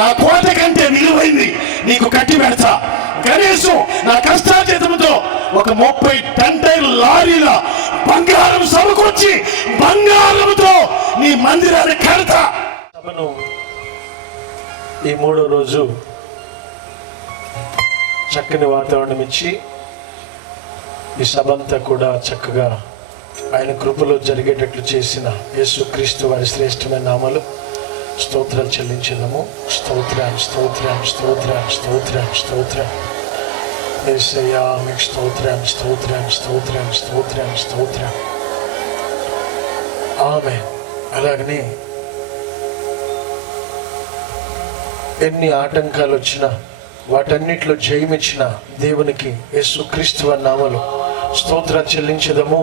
నా కోట కంటే విలువైంది నీకు కట్టి పెడతా. కనీసం నా కష్టార్జితంతో ఒక 30 టన్నుల లారీల బంగారం సమకూర్చి బంగారంతో నీ మందిరాన్ని కడతా. సభను ఈ 3వ రోజు చక్కని వాతావరణం ఇచ్చి ఈ సభంతా కూడా చక్కగా ఆయన కృపలో జరిగేటట్లు చేసిన యేసుక్రీస్తు వారి శ్రేష్టమైన నామములో స్తోత్రాలు చెల్లించుదాము. స్తోత్రం స్తోత్రం స్తోత్రం స్తోత్రం స్తోత్రం యేసయ్యా, మీకు స్తోత్రం స్తోత్రం స్తోత్రం స్తోత్రం స్తోత్రం. ఆమేన్. అలాగనే ఎన్ని ఆటంకాలు వచ్చినా వాటన్నిటిలో జయమిచ్చిన దేవునికి యేసుక్రీస్తు వారి నామములో స్తోత్రాలు చెల్లించుదాము.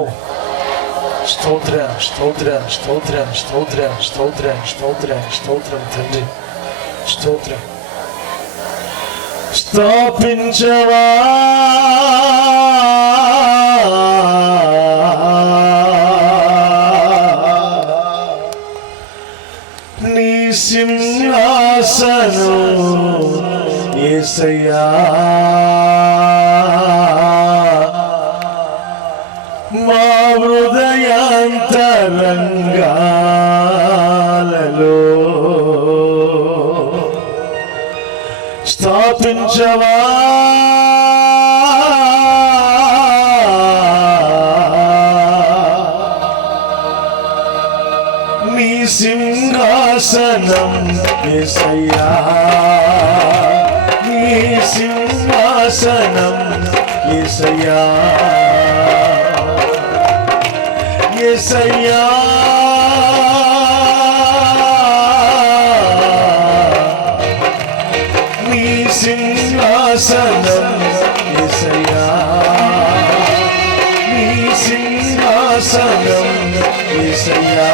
స్తోత్రం స్తోత్రం స్తోత్రం స్తోత్రం స్తోత్రం స్తోత్రం స్తోత్రం తండ్రి స్తోత్రం. స్థాపించవా నీ సింహాసనం యేసయ్యా, మా హృదయాంతరంగాలలో స్థాపించవా నీ సింహాసనం యేసయ్యా, నీ సింహాసనం యేసయ్యా, యేసయ్యా, నీ సింహాసనం యేసయ్యా, నీ సింహాసనం యేసయ్యా,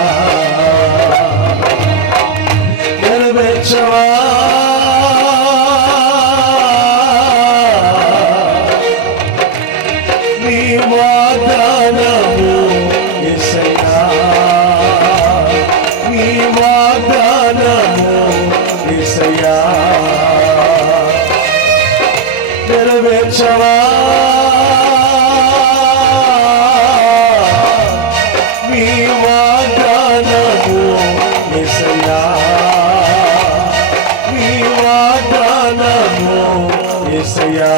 నెరవేర్చవా నీ వాగ్దానము యేసయ్యా, నీ వాగ్దానము యేసయ్యా, నెరవేర్చవా నీ వాగ్దానము యేసయ్యా, నీ వాగ్దానము యేసయ్యా.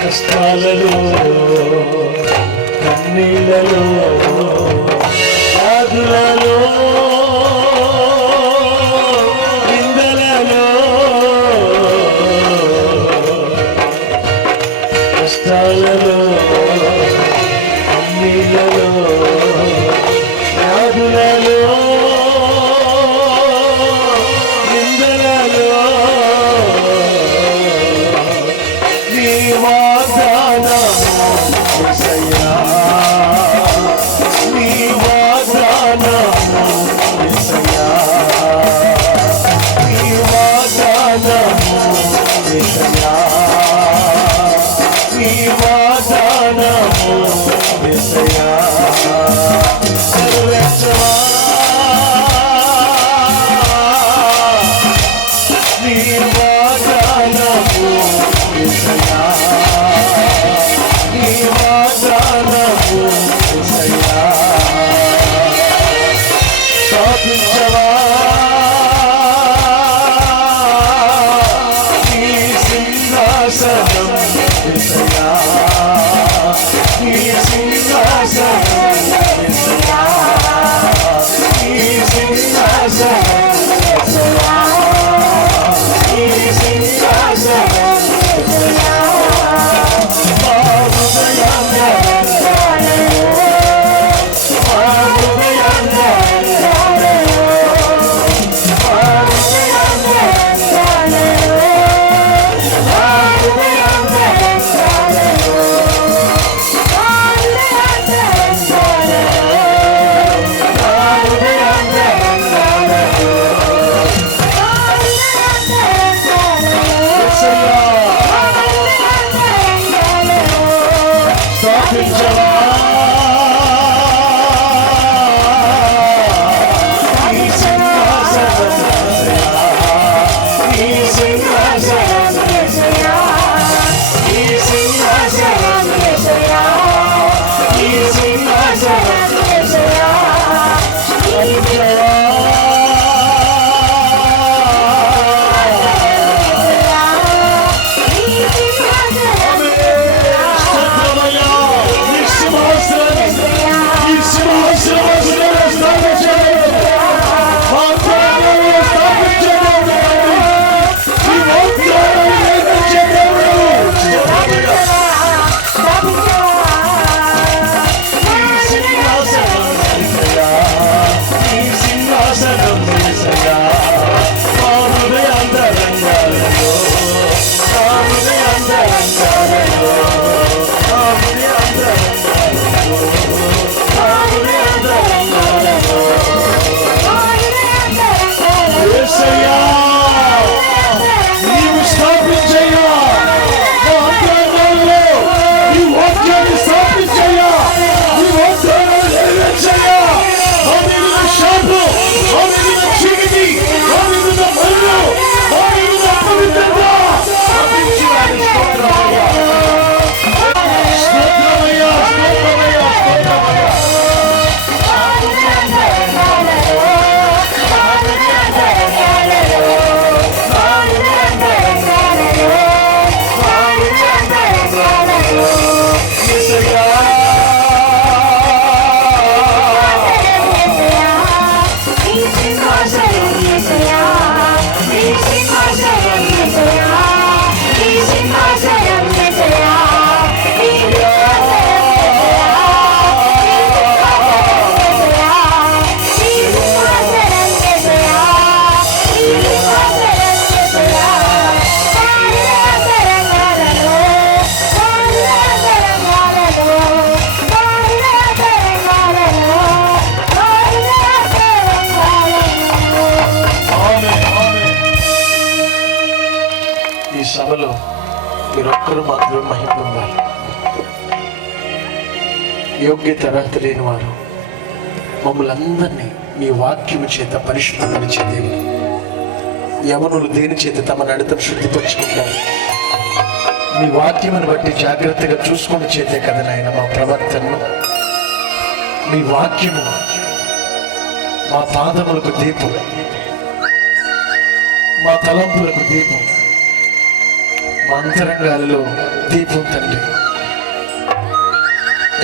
కష్టాలలో కన్నీళ్ళలో వ్యాధులలో నిందలలో కష్టాలలో కన్నీళ్ళలో వ్యాధులలో నిందలలో నీ వాగ్దానం ఒక్కరు మాత్రం మహిమ పొందాలి. యోగ్యత అర్హత లేని వారు మమ్మల్ని అందరినీ మీ వాక్యము చేత పరిశుద్ధపరిచే దేవుడు. యవనులు దేని చేత తమ నడతను శుద్ధిపరుచుకుంటారు? మీ వాక్యమును బట్టి జాగ్రత్తగా చూసుకుని చేతే కదా నాయన మా ప్రవర్తనను. మీ వాక్యము మా పాదములకు దీపం, మా తలంపులకు దీపం, మా అంతరంగాలలో దీపం తండ్రి.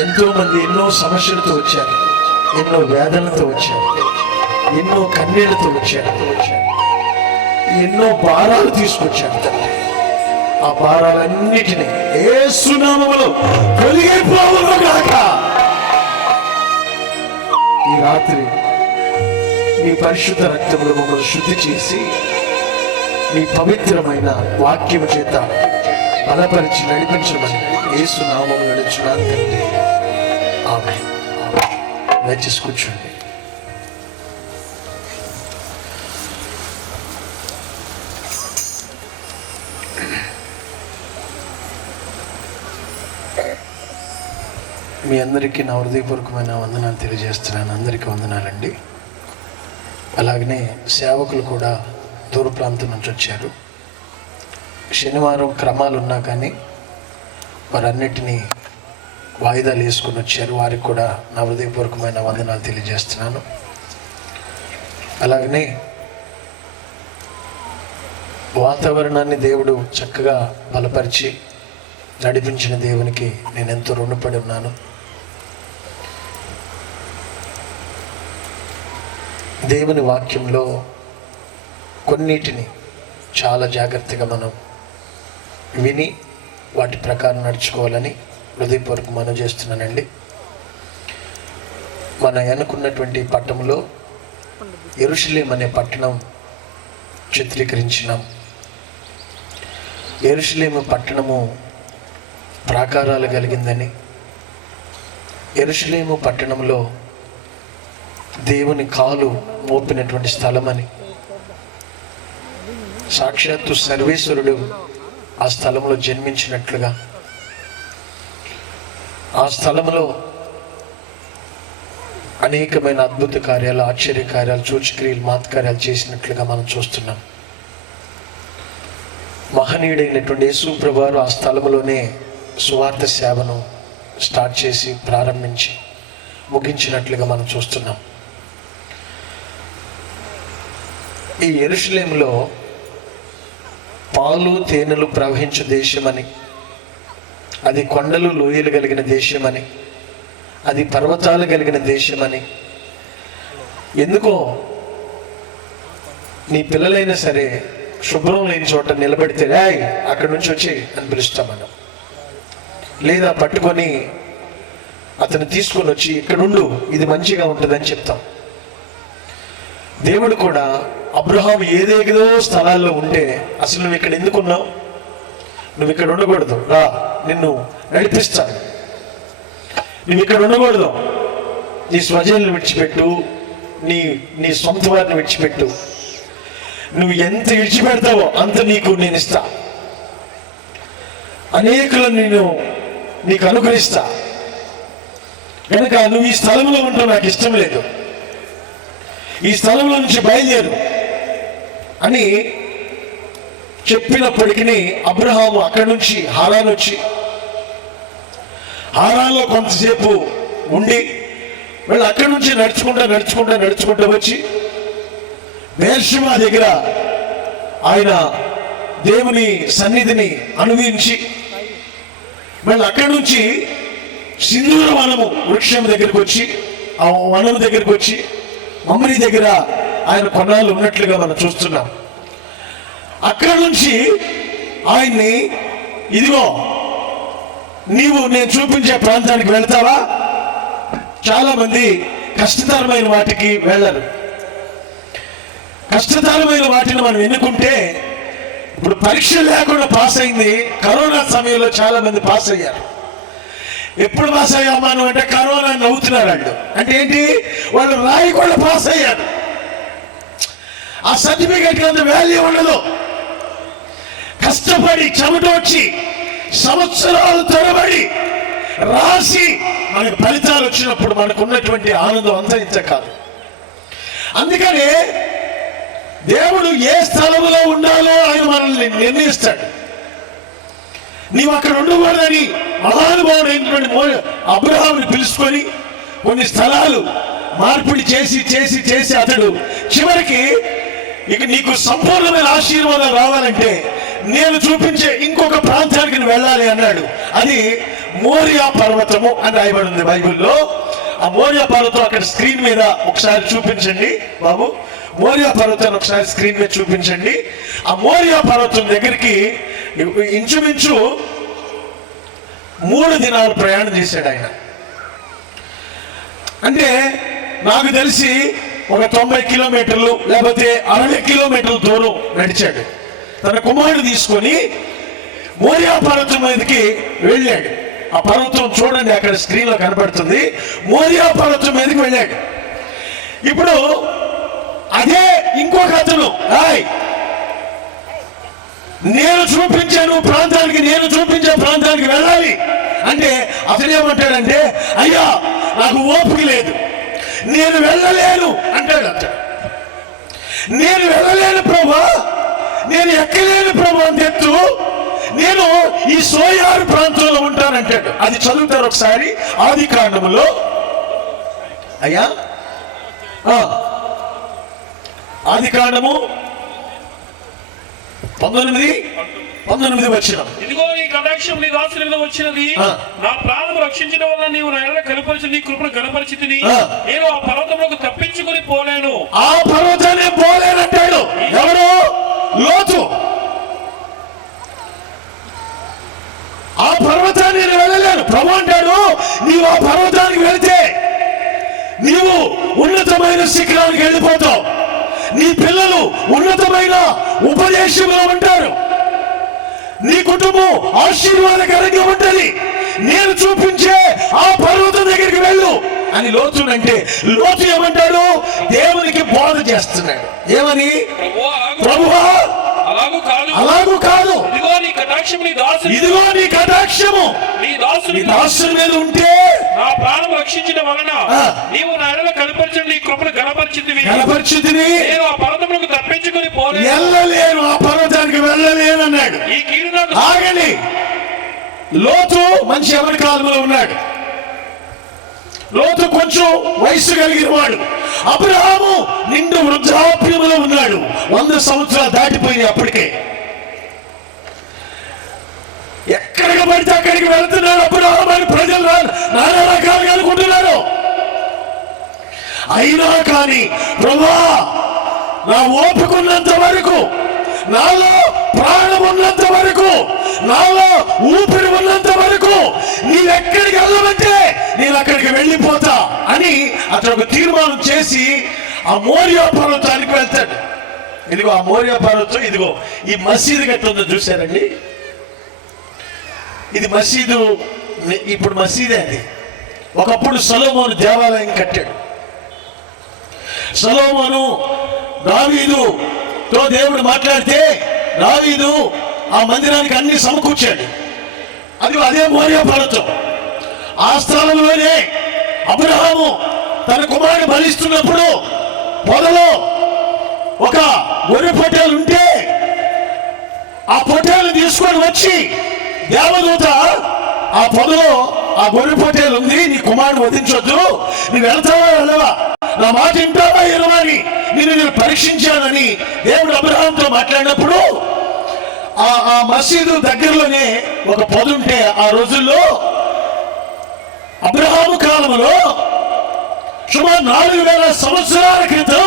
ఎంతో మంది ఎన్నో సమస్యలతో వచ్చారు, ఎన్నో వేదనలతో వచ్చారు, ఎన్నో కన్నీళ్లతో వచ్చారు, ఎన్నో భారాలు తీసుకొచ్చారు తండ్రి. ఆ భారాలన్నిటినీ యేసు నామములో తొలగిపోవును గాక. ఈ రాత్రి మీ పరిశుద్ధ రక్తములో మమ్మల్ని శుద్ధి చేసి మీ పవిత్రమైన వాక్యము చేత బలపరిచి నడిపించమని యేసు నామములో నడుచున్నాను తండ్రి. ఆమేన్. దయచేసి కూర్చోండి. మీ అందరికీ నా హృదయపూర్వకమైన వందనాలు తెలియజేస్తున్నాను. అందరికీ వందనాలండి. అలాగనే సేవకులు కూడా దూర ప్రాంతం నుంచి వచ్చారు. శనివారం క్రమాలు ఉన్నా కానీ వారన్నిటినీ వాయిదాలు వేసుకొని వచ్చారు. వారికి కూడా నా హృదయపూర్వకమైన వందనాలు తెలియజేస్తున్నాను. అలాగనే వాతావరణాన్ని దేవుడు చక్కగా బలపరిచి నడిపించిన దేవునికి నేను ఎంతో రుణపడి ఉన్నాను. దేవుని వాక్యంలో కొన్నిటిని చాలా జాగ్రత్తగా మనం విని వాటి ప్రకారం నడుచుకోవాలని హృదయపూర్వక మనం చేస్తున్నానండి. మన అనుకున్నటువంటి పట్టణంలో యెరూషలేము అనే పట్టణం చిత్రీకరించినాం. యెరూషలేము పట్టణము ప్రాకారాలు కలిగిందని, యెరూషలేము పట్టణంలో దేవుని కాలు మోపినటువంటి స్థలమని, సాక్షాత్తు సర్వేశ్వరుడు ఆ స్థలంలో జన్మించినట్లుగా, ఆ స్థలంలో అనేకమైన అద్భుత కార్యాలు, ఆశ్చర్య కార్యాలు, సూచక్రియలు, మహత్కార్యాలు చేసినట్లుగా మనం చూస్తున్నాం. మహనీయుడైనటువంటి యేసు ప్రభువారు ఆ స్థలంలోనే సువార్త సేవను స్టార్ట్ చేసి ప్రారంభించి ముగించినట్లుగా మనం చూస్తున్నాం. ఈ యెరూషలేములో పాలు తేనెలు ప్రవహించు దేశమని, అది కొండలు లోయలు కలిగిన దేశమని, అది పర్వతాలు కలిగిన దేశమని, ఎందుకో నీ పిల్లలైనా సరే శుభ్రం లేని చోట నిలబడితే రాయ్ అక్కడి నుంచి వచ్చి అని పిలుస్తాం మనం. లేదా పట్టుకొని అతను తీసుకొని వచ్చి ఇక్కడుండు ఇది మంచిగా ఉంటుందని చెప్తాం. దేవుడు కూడా అబ్రహాం ఏదేదో స్థలాల్లో ఉంటే అసలు నువ్వు ఇక్కడ ఎందుకున్నావు, నువ్వు ఇక్కడ ఉండకూడదు, రా నిన్ను నడిపిస్తాను, నువ్వు ఇక్కడ ఉండకూడదు, నీ స్వజనులను విడిచిపెట్టు, నీ సొంత వారిని విడిచిపెట్టు, నువ్వు ఎంత విడిచిపెడతావో అంత నీకు నేను ఇస్తా, అనేకులను నీకు అనుగ్రహిస్తా, కనుక నువ్వు ఈ స్థలంలో ఉంటావు నాకు ఇష్టం లేదు, ఈ స్థలంలో నుంచి బయలుదేరు అని చెప్పినప్పటికీ అబ్రహాము అక్కడి నుంచి హారాను వచ్చి హారాన్లో కొంతసేపు ఉండి వాళ్ళు అక్కడి నుంచి నడుచుకుంటూ వచ్చి బేర్షెబా దగ్గర ఆయన దేవుని సన్నిధిని అనుభవించి మళ్ళీ అక్కడి నుంచి సింధూర వనము వృక్షం దగ్గరికి వచ్చి ఆ వనం దగ్గరికి వచ్చి మమ్మరి దగ్గర ఆయన కొన్నాళ్ళు ఉన్నట్లుగా మనం చూస్తున్నాం. అక్కడి నుంచి ఆయన్ని ఇదిగో నీవు నేను చూపించే ప్రాంతానికి వెళ్తావా? చాలా మంది కష్టతరమైన వాటికి వెళ్ళరు. కష్టతరమైన వాటిని మనం ఎన్నుకుంటే, ఇప్పుడు పరీక్ష లేకుండా పాస్ అయింది, కరోనా సమయంలో చాలా మంది పాస్ అయ్యారు. ఎప్పుడు పాస్ అయ్యామా అంటే కరోనా నవ్వుతున్నారు వాళ్ళు. అంటే ఏంటి, వాళ్ళు రాయకుండా పాస్ అయ్యారు. ఆ సర్టిఫికేట్ అంత వాల్యూ ఉండదు. కష్టపడి చెమట వచ్చి సంవత్సరాలు తరబడి రాసి మనకు ఫలితాలు వచ్చినప్పుడు మనకు ఉన్నటువంటి ఆనందం అంతా ఇంత కాదు. అందుకనే దేవుడు ఏ స్థలంలో ఉండాలో ఆయన మనల్ని నిర్ణయిస్తాడు. నీవు అక్కడ ఉండకూడదని మహానుభావుడైనటువంటి అబ్రహాముని పిలుచుకొని కొన్ని స్థలాలు మార్పిడి చేసి చేసి చేసి అతడు చివరికి ఇక నీకు సంపూర్ణమైన ఆశీర్వాదం రావాలంటే నేను చూపించే ఇంకొక ప్రాంతానికి వెళ్ళాలి అన్నాడు. అది మోరియా పర్వతము అని రాయబడి ఉంది బైబిల్లో. ఆ మోరియా పర్వతం అక్కడ స్క్రీన్ మీద ఒకసారి చూపించండి బాబు. మోరియా పర్వతాన్ని ఒకసారి స్క్రీన్ మీద చూపించండి. ఆ మోరియా పర్వతం దగ్గరికి ఇంచుమించు 3 దినాలు ప్రయాణం చేశాడు ఆయన. అంటే నాకు తెలిసి ఒక 90 కిలోమీటర్లు లేకపోతే 60 కిలోమీటర్ల దూరం నడిచాడు. తన కుమారుడు తీసుకొని మోరియా పర్వతం మీదకి వెళ్ళాడు. ఆ పర్వతం చూడండి, అక్కడ స్క్రీన్ లో కనపడుతుంది. మోరియా పర్వతం మీదకి వెళ్ళాడు. ఇప్పుడు అదే ఇంకొక అతను నేను చూపించాను ప్రాంతానికి, నేను చూపించే ప్రాంతానికి వెళ్ళాలి అంటే అతను ఏమంటాడంటే, అయ్యా నాకు ఓపిక లేదు, నేను వెళ్ళలేను అంటాడు. అతడు నేను వెళ్ళలేను ప్రభా, నేను ఎక్కలేను ప్రభా అని చెప్తూ నేను ఈ సోయారు ప్రాంతంలో ఉంటానంటాడు. అది చదువుతారు ఒకసారి ఆదికాండములో. అయ్యా ఆదికాండము 19 వచనం. ఇదిగో నీ కటాక్షం నీ దాసుని మీద వచ్చినది, నా ప్రాణం రక్షించడం వల్ల నీవు నా ఎడల కనపరిచి నీ కృపను కనపరిచితిని. నేను ఆ పర్వతంలోకి తప్పించుకుని పోలేను. ఆ పర్వతాన్ని పోలేనంటాడు ఎవరు? లోతు. ఆ పర్వతాన్ని నేను వెళ్ళలేను ప్రభు అంటాడు. నీవు ఆ పర్వతానికి వెళితే నీవు ఉన్నతమైన శిఖరానికి వెళ్ళిపోతావు. నీ పిల్లలు ఉన్నతమైన ఉపదేశంలో ఉంటారు. నీ కుటుంబం ఆశీర్వాదకరంగా ఉంటుంది. నేను చూపించే ఆ పర్వతం దగ్గరికి వెళ్ళు అని లోతునంటే, లోతు ఏమంటాడు? దేవునికి బోధ చేస్తున్నాడు. ఏమని? ప్రభువా అలాగూ కాదు, ఇదిగో నీ కటాక్షము నీ దాసుని మీద ఉంటే నా ప్రాణం రక్షించడం వలన నీవు నా ఎడల కనపరిచిన నీ కృపను కనపరిచితివి. నేను ఆ పర్వతంలోకి తప్పించుకొని వెళ్ళలేను, ఆ పర్వతానికి వెళ్ళలేను అన్నాడు. ఈ కీడు నాకు ఆగని. లోతు మంచి ఎవరి కాలంలో ఉన్నాడు. లోతు కొంచెం వయసు కలిగిన వాడు. అబ్రహాము నిండు వృద్ధాప్యములో ఉన్నాడు. 100 సంవత్సరాలు దాటిపోయినాయి అప్పటికే. ఎక్కడికి పడితే అక్కడికి వెళ్తున్నాడు అబ్రహాము అని ప్రజలు నానా రకాలుగా అనుకుంటున్నారు. అయినా కానీ ప్రభువా నా ఓపిక ఉన్నంత వరకు, నాలో ప్రాణం ఉన్నంత వరకు, నాలో ఊపిరి ఉన్నంత వరకు నీవెక్కడికి వెళ్ళమంటే నేను అక్కడికి వెళ్ళిపోతా అని అతను ఒక తీర్మానం చేసి ఆ మోరియా పర్వతానికి వెళ్తాడు. ఇదిగో ఆ మోరియా పర్వతం, ఇదిగో ఈ మసీదు గట్టుందో చూశారండి. ఇది మసీదు. ఇప్పుడు మసీదే అది. ఒకప్పుడు సొలొమోను దేవాలయం కట్టాడు. సొలొమోను దావీదుతో దేవుడు మాట్లాడితే దావీదు ఆ మందిరానికి అన్ని సమకూర్చాడు. అది అదే మోరియా పర్వతం. ఆ స్థలంలోనే అబ్రహాము తన కుమారుడు బలిస్తున్నప్పుడు పొదలో ఒక గొర్రె పొట్టేలు ఉంటే ఆ పొట్టేలు తీసుకొని వచ్చి దేవదూత ఆ పొదలో ఆ గొర్రె పొట్టేలు ఉంది, నీ కుమారుడు వధించొద్దు, నువ్వు వెళ్తావా వెళ్ళవా, నా మాట వింటావా వినవా అని నేను పరీక్షించానని దేవుడు అబ్రహాంతో మాట్లాడినప్పుడు ఆ మసీదు దగ్గరలోనే ఒక పొదుంటే ఆ రోజుల్లో అబ్రహాము కాలంలో సుమారు 4000 సంవత్సరాల క్రితం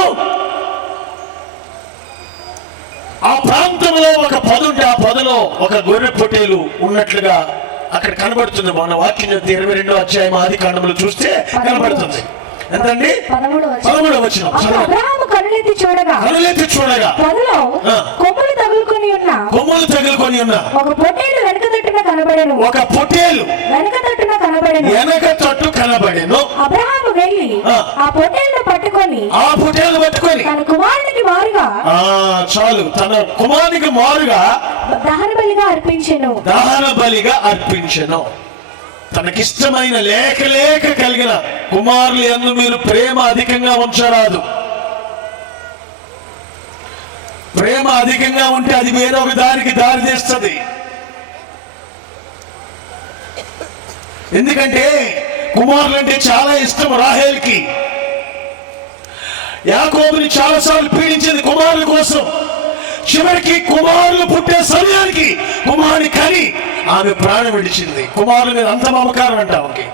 ఆ ప్రాంతంలో ఒక పొదుంటే ఆ పొదలో ఒక గొర్రె పొట్టేలు ఉన్నట్లుగా అక్కడ కనబడుతుంది. మన వాక్యం 22వ అధ్యాయం ఆదికాండములో చూస్తే కనబడుతుంది. ఎంతండి? 13వ వచనం. అబ్రహాము కన్నులెత్తి చూడగా పొదలో కొమ్ములు తగులుకొని ఉన్న ఒక పొట్టేలు వెనక తట్టున కనబడెను. వెనక తట్టు కనబడెను. అబ్రహాము వెళ్ళి ఆ పొట్టేలును పట్టుకొని తన కుమారునికి మారుగా చాలు తన కుమారునికి మారుగా దహన బలిగా అర్పించెను. తనకిష్టమైన లేక కలిగిన కుమారులు యందు మీరు ప్రేమ అధికంగా ఉంచరాదు. ప్రేమ అధికంగా ఉంటే అది వేరొక దారికి దారి తీస్తుంది. ఎందుకంటే కుమారులు అంటే చాలా ఇష్టం రాహేల్కి. యాకోబుని చాలాసార్లు పీడించింది కుమారుల కోసం. చివరికి కుమారులు పుట్టే సమయానికి కుమారుని కని ఆమె ప్రాణం విడిచింది. కుమారుల మీద అంత మమకారం అంట ఆమెకి.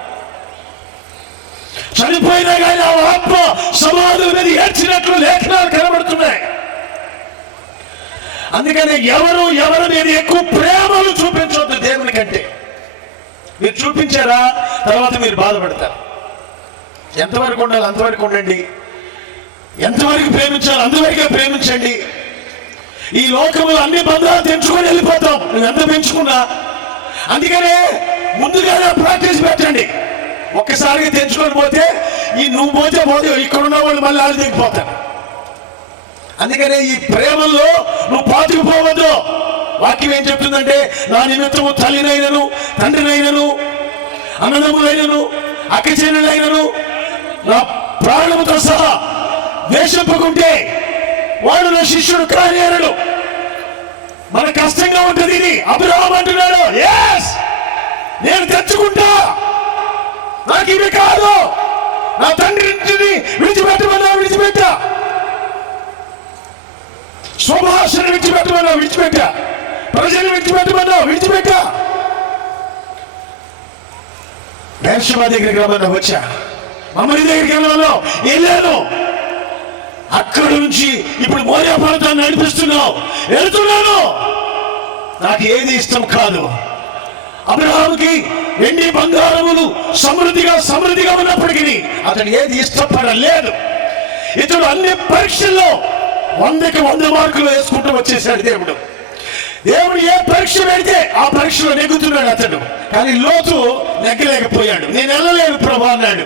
చనిపోయినా కానీ ఆ ఆత్మ సమాధుల మీద ఏడ్చినట్లు లేఖనాలు కనబడుతున్నాయి. అందుకని ఎవరి మీద ఎక్కువ ప్రేమలు చూపించవద్దు దేవుని కంటే. మీరు చూపించారా తర్వాత మీరు బాధపడతారు. ఎంతవరకు ఉండాలి అంతవరకు ఉండండి. ఎంతవరకు ప్రేమించాలి అంతవరకే ప్రేమించండి. ఈ లోకంలో అన్ని బంధాలు తెంచుకొని వెళ్ళిపోతాం నువ్వు ఎంత పెంచుకున్నా. అందుకనే ముందుగానే ప్రాక్టీస్ పెట్టండి. ఒక్కసారిగా తెంచుకొని పోతే నువ్వు పోతే ఇక్కడ ఉన్న వాళ్ళు మళ్ళీ వాళ్ళు దిగిపోతారు. అందుకనే ఈ ప్రేమల్లో నువ్వు పాతుకుపోవద్దు. వాక్యం ఏం చెప్తుందంటే నా నిమిత్తము తల్లినైనను తండ్రినైనను అన్నదమ్ములైనను అక్క చెల్లెలైనను నా ప్రాణముతో సహా ద్వేషింపకుంటే వాడు నా శిష్యుడు కానేరడు. మన కష్టంగా ఉంటుంది ఇది. అబ్రహాము అంటున్నాడు నేను తెచ్చుకుంటా, నాకు ఇవి కాదు. నా తండ్రి ఇంటిని విడిచిపెట్టా, శోభాషను విడిచిపెట్టా, ప్రజలు విడిచిపెట్టా. బేర్షెబా దగ్గరికి రమ్మన్నా వచ్చా, మమ్మల్ని దగ్గరికి వెళ్ళాను. అక్కడి నుంచి ఇప్పుడు మోరియా పర్వతాన్ని వెళ్తున్నాను. నాకు ఏది ఇష్టం కాదు. అబ్రహాముకి వెండి బంగారములు సమృద్ధిగా ఉన్నప్పటికీ అతను ఏది ఇష్టపడలేదు. ఇతడు అన్ని పరీక్షల్లో 100కి 100 మార్కులు వేసుకుంటూ వచ్చేసాడు దేవుడు. దేవుడు ఏ పరీక్ష పెడితే ఆ పరీక్షలో నెగ్గుతున్నాడు అతడు. కానీ లోతు నెగ్గలేకపోయాడు. నేను వెళ్ళలేను ప్రభా అన్నాడు.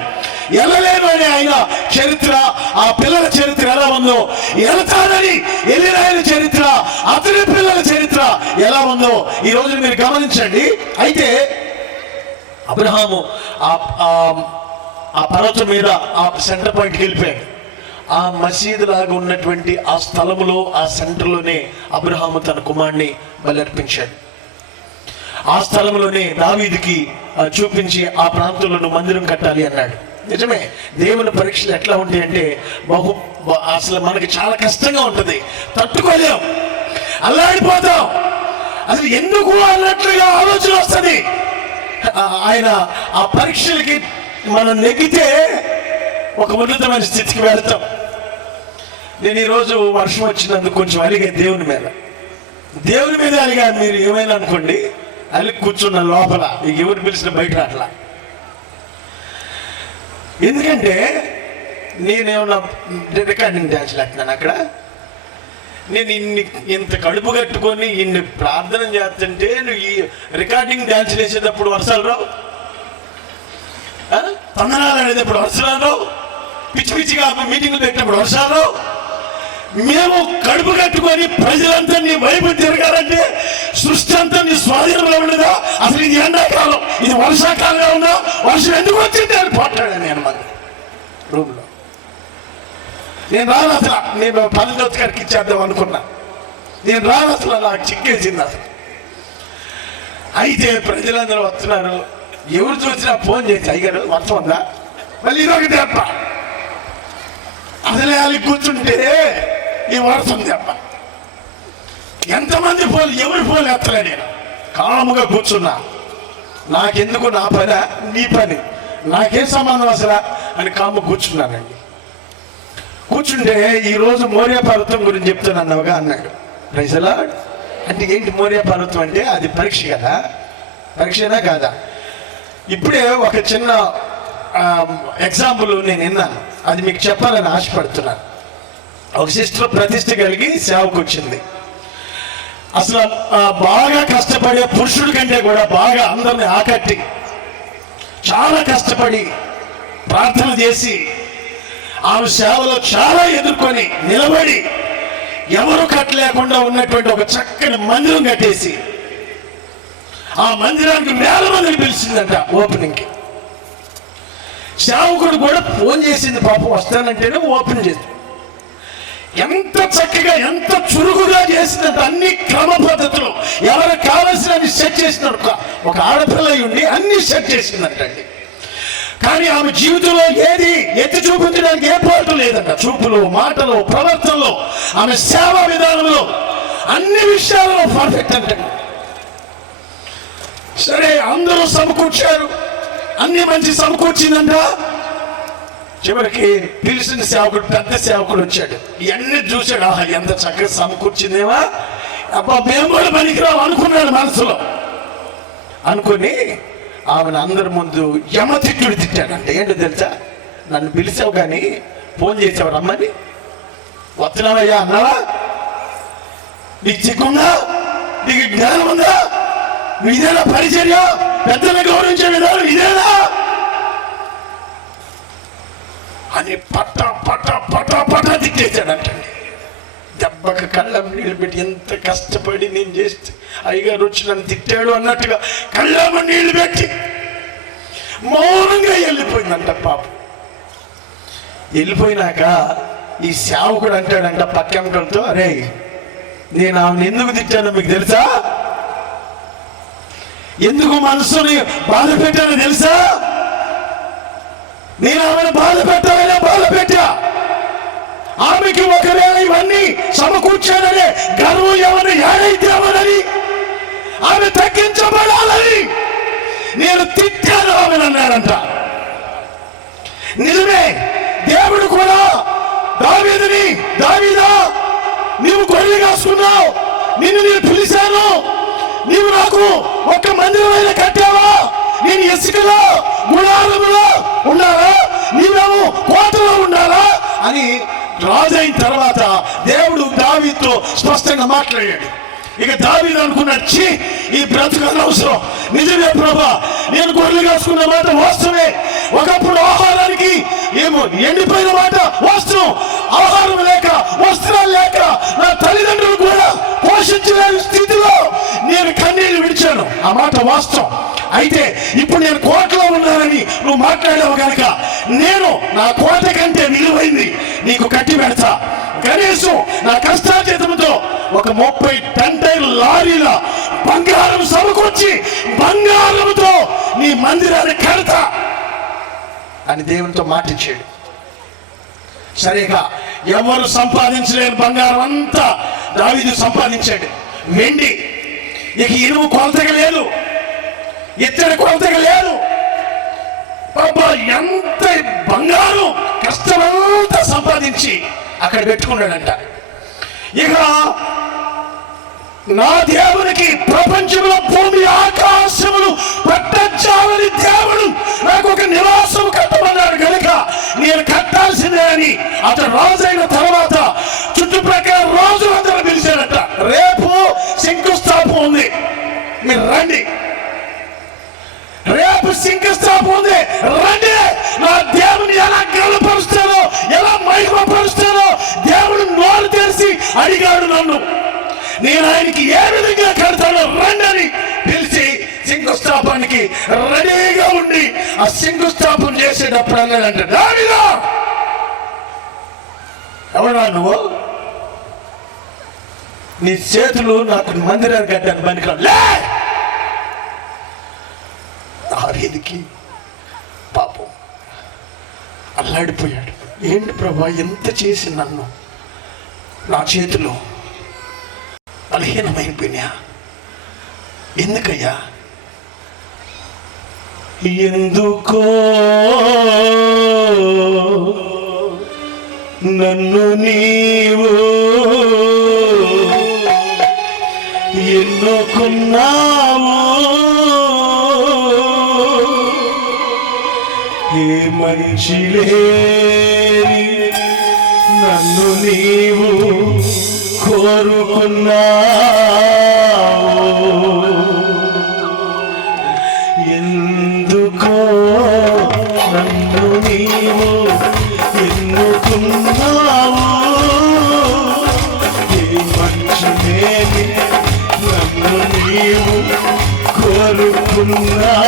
వెళ్ళలేను అని ఆయన చరిత్ర, ఆ పిల్లల చరిత్ర ఎలా ఉందో, వెళతానని వెళ్ళిన ఆయన చరిత్ర, అతని పిల్లల చరిత్ర ఎలా ఉందో ఈ రోజు మీరు గమనించండి. అయితే అబ్రహాము ఆ పర్వతం మీద ఆ సెంటర్ పాయింట్కి వెళ్ళిపోయాడు. ఆ మసీదు లాగా ఉన్నటువంటి ఆ స్థలములో, ఆ సెంటర్లోనే అబ్రహాము తన కుమారుని బలర్పించాడు. ఆ స్థలంలోనే దావీదుకి చూపించి ఆ ప్రాంతంలో మందిరం కట్టాలి అన్నాడు. నిజమే, దేవుని పరీక్షలు ఎట్లా ఉంటాయంటే అసలు మనకి చాలా కష్టంగా ఉంటుంది, తట్టుకోలేం, అల్లాడిపోతాం. అసలు ఎందుకు అన్నట్లుగా ఆలోచన వస్తుంది. ఆయన ఆ పరీక్షలకి మనం నెగ్గితే ఒక ఉన్నతమైన స్థితికి వెళ్తాం. నేను ఈరోజు వర్షం వచ్చినందుకు కొంచెం అలిగా దేవుని మీద అలిగా. మీరు ఏమైనా అనుకోండి, అలిగి కూర్చున్న లోపల ఎవరు పిలిచిన బయట అట్లా. ఎందుకంటే నేనేమన్నా రికార్డింగ్ డ్యాన్స్ లేకున్నాను అక్కడ. నేను ఇంత కడుపు కట్టుకొని ఇన్ని ప్రార్థన చేస్తుంటే నువ్వు ఈ రికార్డింగ్ డ్యాన్స్ వేసేటప్పుడు వర్షాలు రావు, తందనాలు అనేటప్పుడు వర్షాలు రావు, పిచ్చిగా మీటింగ్లు పెట్టినప్పుడు వర్షాలు రావు. మేము కడుపు కట్టుకొని ప్రజలంతా నీ వైపు తిరగాలంటే సృష్టి అంతా నీ స్వాధీనంలో ఉండదా? అసలు ఇది ఎండాకాలం, ఇది వర్షాకాలంగా ఉందా? వర్షం ఎందుకు వచ్చింది అని పోట్లాడాను నేను మన రూమ్లో. నేను రాను అసలు. నేను 10 గారికి ఇచ్చేద్దాం అనుకున్నా. నేను రాను అసలు, నాకు చిక్కేసింది అసలు. అయితే ప్రజలందరూ వస్తున్నారు. ఎవరు చూసినా ఫోన్ చేసి అయ్యారు వర్షం ఉందా, మళ్ళీ ఇదొక దెబ్బ. అసలే వాళ్ళు కూర్చుంటే ఈ వర్షం దెబ్బ. ఎంతమంది ఫోన్, ఎవరి ఫోన్ ఎత్తలే. నేను కాముగా కూర్చున్నా. నాకెందుకు, నా పని నీ పని, నాకేం సంబంధం అసలు అని కాము కూర్చున్నానండి. కూర్చుంటే ఈరోజు మోరియా పర్వతం గురించి చెప్తున్నావుగా అన్నాడు. Praise lord. అంటే ఏంటి మోరియా పర్వతం అంటే? అది పరీక్ష కదా. పరీక్షనా కాదా? ఇప్పుడే ఒక చిన్న ఎగ్జాంపుల్ నేను విన్నాను, అది మీకు చెప్పాలని ఆశపడుతున్నాను. ఒక సిస్టర్ ప్రతిష్ట కలిగి సేవకు వచ్చింది. అసలు బాగా కష్టపడే పురుషుడి కంటే కూడా బాగా అందరిని ఆకట్టి చాలా కష్టపడి ప్రార్థన చేసి ఆమె సేవలో చాలా ఎదుర్కొని నిలబడి ఎవరు కట్టలేకుండా ఉన్నటువంటి ఒక చక్కని మందిరం కట్టేసి ఆ మందిరానికి వేల మందిని పిలిచిందంట ఓపెనింగ్కి. సేవకుడు కూడా ఫోన్ చేసింది, పాపం వస్తానంటేనే ఓపెన్ చేసి. ఎంత చక్కగా ఎంత చురుకుగా చేసిందంట. అన్ని క్రమ పద్ధతులు ఎవరికి కావాల్సిన సెట్ చేసినారు. ఒక ఆడపిల్ల ఉండి అన్ని సెట్ చేసిందంటండి. కానీ ఆమె జీవితంలో ఏది ఎత్తి చూపించడానికి ఏ పాటు లేదంట. చూపులు, మాటలు, ప్రవర్తనలో, ఆమె సేవా విధానంలో అన్ని విషయాలలో పర్ఫెక్ట్ అంటండి. సరే, అందరూ సమకూర్చారు, అన్ని మంచి సమకూర్చిందంట. చివరికి పిలిచిన సేవకుడు, పెద్ద సేవకుడు వచ్చాడు. ఇవన్నీ చూశాడు. ఆహా, ఎంత చక్కగా సమకూర్చిందేమా, అబ్బా మేము కూడా పనికిరావు అనుకున్నాడు మనసులో. అనుకుని ఆమెను అందరి ముందు యమతిట్టుడు తిట్టాడంట. ఏంటో తెలుసా? నన్ను పిలిచావు కానీ ఫోన్ చేసావు రమ్మని, వస్తున్నావయ్యా అన్నావా? నీకు చిక్కుందా? నీకు జ్ఞానం ఉందా? నువ్వు ఇదేనా పరిచర్య? పెద్దలను గౌరవించే విధానం ఇదేనా అని పట్ట పట్ట పట్ట పట్ట తిట్టేశాడంటండి. దెబ్బకి కళ్ళం నీళ్ళు పెట్టి, ఎంత కష్టపడి నేను చేస్తే అయ్యగారు వచ్చి నన్ను తిట్టాడు అన్నట్టుగా కళ్ళమ్మ నీళ్లు పెట్టి మౌనంగా వెళ్ళిపోయిందంట పాపం. వెళ్ళిపోయినాక ఈ సేవకుడు అంటాడంట పక్కెంటలతో, అరే నేను ఆమెను ఎందుకు తిట్టానో మీకు తెలుసా? ఎందుకు మనసుని బాధ పెట్టానో తెలుసా? నేను ఆమెను బాధ పెట్టాలనే బాధ పెట్టా. ఆమెకి ఒకవేళ ఇవన్నీ సమకూర్చాననే గర్వం ఏమన్నా ఏడైతేమోనని, ఆమె తగ్గించబడాలని నేను తిట్టాను ఆమెను అన్నాడంట. నిజమే, దేవుడు కూడా దావీదుని, దావీదా నీవు గొర్రెలు కాసుకున్నావు, నిన్ను నేను పిలిచాను, నీవు నాకు ఒక్క మందిరమైన కట్టావా? నేను ఇసుకలో గుడారములో ఉండాలా, నీవేమో కోటలో ఉండాలా అని రాజు అయిన తర్వాత దేవుడు దావీదుతో స్పష్టంగా మాట్లాడాడు. ఇక దావీదు అనుకున్నాడు, ఛీ ఈ బ్రతుకు అనవసరం. నిజమే ప్రభా, నేను గొర్రెలు కాసుకున్న మాట వాస్తవమే. ఒకప్పుడు ఆహారానికి ఏమో ఎండిపోయిన మాట వాస్తవం. ఆహారం లేక, వస్త్రాలు లేక నా తల్లిదండ్రులు కూడా పోషించలేని స్థితిలో నేను కన్నీళ్లు విడిచాను. ఆ మాట వాస్తవం. అయితే ఇప్పుడు నేను కోటలో ఉన్నానని నువ్వు మాట్లాడావు కనుక నేను నా కోట కంటే విలువైంది నీకు కట్టి పెడతా. కనీసం నా కష్టార్జితంతో ఒక 30 టన్నుల లారీల బంగారం సమకూర్చి బంగారంతో నీ మందిరాన్ని కడతా అని దేవునితో మాటిచ్చాడు. సరేగా, ఎవరు సంపాదించలేని బంగారం అంతా దావీదు సంపాదించాడు. వెండి, ఇక ఇనుము కొలతగా లేదు, ఇత్తడి కొలతగా లేదు. బాబా, ఎంత బంగారం కష్టమంతా సంపాదించి అక్కడ పెట్టుకున్నాడంట. ఇక నా దేవునికి ప్రపంచంలో భూమి ఆకాశములు పట్టజాలని దేవుడు నాకు ఒక నివాసం కట్టమన్నాడు కనుక నేను కట్టాల్సిందే అని అతను రాజు అయిన తర్వాత చుట్టుప్రక్కల రోజులందరూ పిలిచాడట. రేపు శంకుస్థాపన ఉంది, మీరు రండి. రేపు శంకుస్థాపన ఉంది, రండి. నా దేవుని ఎలా గెలపరుస్తానో, ఎలా మహిమపరుస్తానో దేవుడు నోరు తెరిచి అడిగాడు నన్ను. నేను ఆయనకి ఏ విధంగా కడతానో రండి అని పిలిచి శంకుస్థాపనకి రెడీగా ఉండి ఆ శంకుస్థాపన చేసేటప్పుడు అన్నాడంట, దావీదా ఎవరా నువ్వు? నీ చేతులు నాకు మందిరాన్ని కట్టాను పనికిరా. దావీదుకి పాపం అల్లాడిపోయాడు. ఏంటి ప్రభా, ఎంత చేసి నన్ను నా చేతిలో బలహీనమైపోయినా ఎందుకయ్యా? ఎందుకో నన్ను నీవు ఎన్నుకున్నావు, ఏ మంచి లేని నన్ను నీవు కోరుకున్నావు. ఎందుకో నన్ను నీవు ఎన్నుకున్నావు. ఏ మంచునేమి నన్ను నీవు కోరుకున్నావు.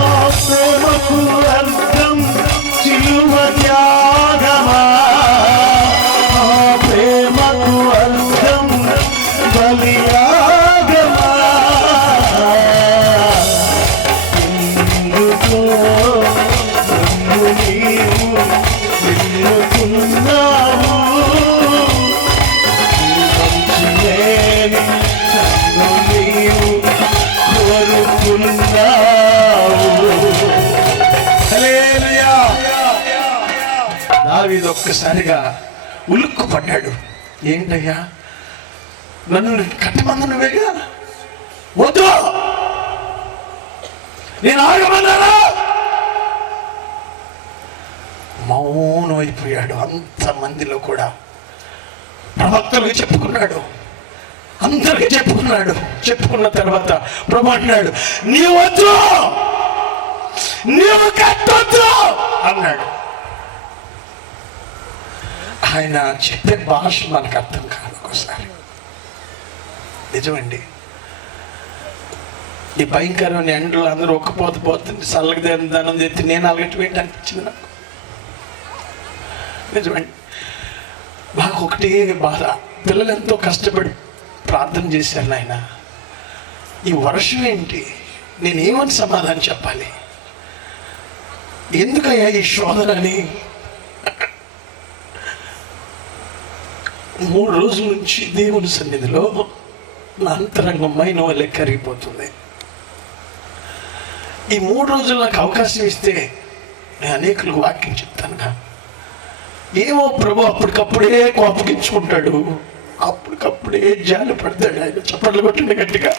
ఆ ప్రేమకు అర్థం సిలువ త్యాగమా, ఆ ప్రేమకు అర్థం బలియాగమా. ఎందుకో నన్ను నీవు ఎన్నుకున్నావు. మంచిలేని నన్ను నీవు కోరుకున్నావు. హల్లెలూయా. దావీదు ఒక్కసారిగా ఉలుక్కు పడ్డాడు. ఏంటయ్యా, నన్ను కట్టమంది నువ్వేగా, వద్దు, నేను ఆగమన్నానా? మౌనం అయిపోయాడు. అంతమందిలో కూడా ప్రవక్తలకు చెప్పుకున్నాడు, అందరికి చెప్పుకున్నాడు. చెప్పుకున్న తర్వాత ప్రభు అంటున్నాడు, నీవు వద్దు, నీవు కట్టొద్దు అన్నాడు. ఆయన చెప్పే భాష మనకు అర్థం కాదు ఒకసారి. నిజమండి, ఈ భయంకరమైన ఎండలు అందరూ పోతుంది చల్లకి దానం చేస్తే నేను అలగటం ఏంటి అనిపించింది నాకు. నిజమండి, నాకు ఒకటే బాధ. పిల్లలు ఎంతో కష్టపడి ప్రార్థన చేశాను ఆయన, ఈ వర్షం ఏంటి, నేనేమని సమాధానం చెప్పాలి, ఎందుకయ్యా ఈ శోధనని. 3 రోజుల నుంచి దేవుని సన్నిధిలో నా అంతరంగం మైన వల్లే కరిగిపోతుంది. ఈ 3 రోజులు నాకు అవకాశం ఇస్తే నేను అనేకులకు వాక్యం చెప్తానుగా. ఏమో ప్రభు అప్పటికప్పుడే కోపగించుకుంటాడు, అప్పటికప్పుడే జాలి పడతాడు ఆయన. చప్పట్లు కొట్టండి గట్టిగా.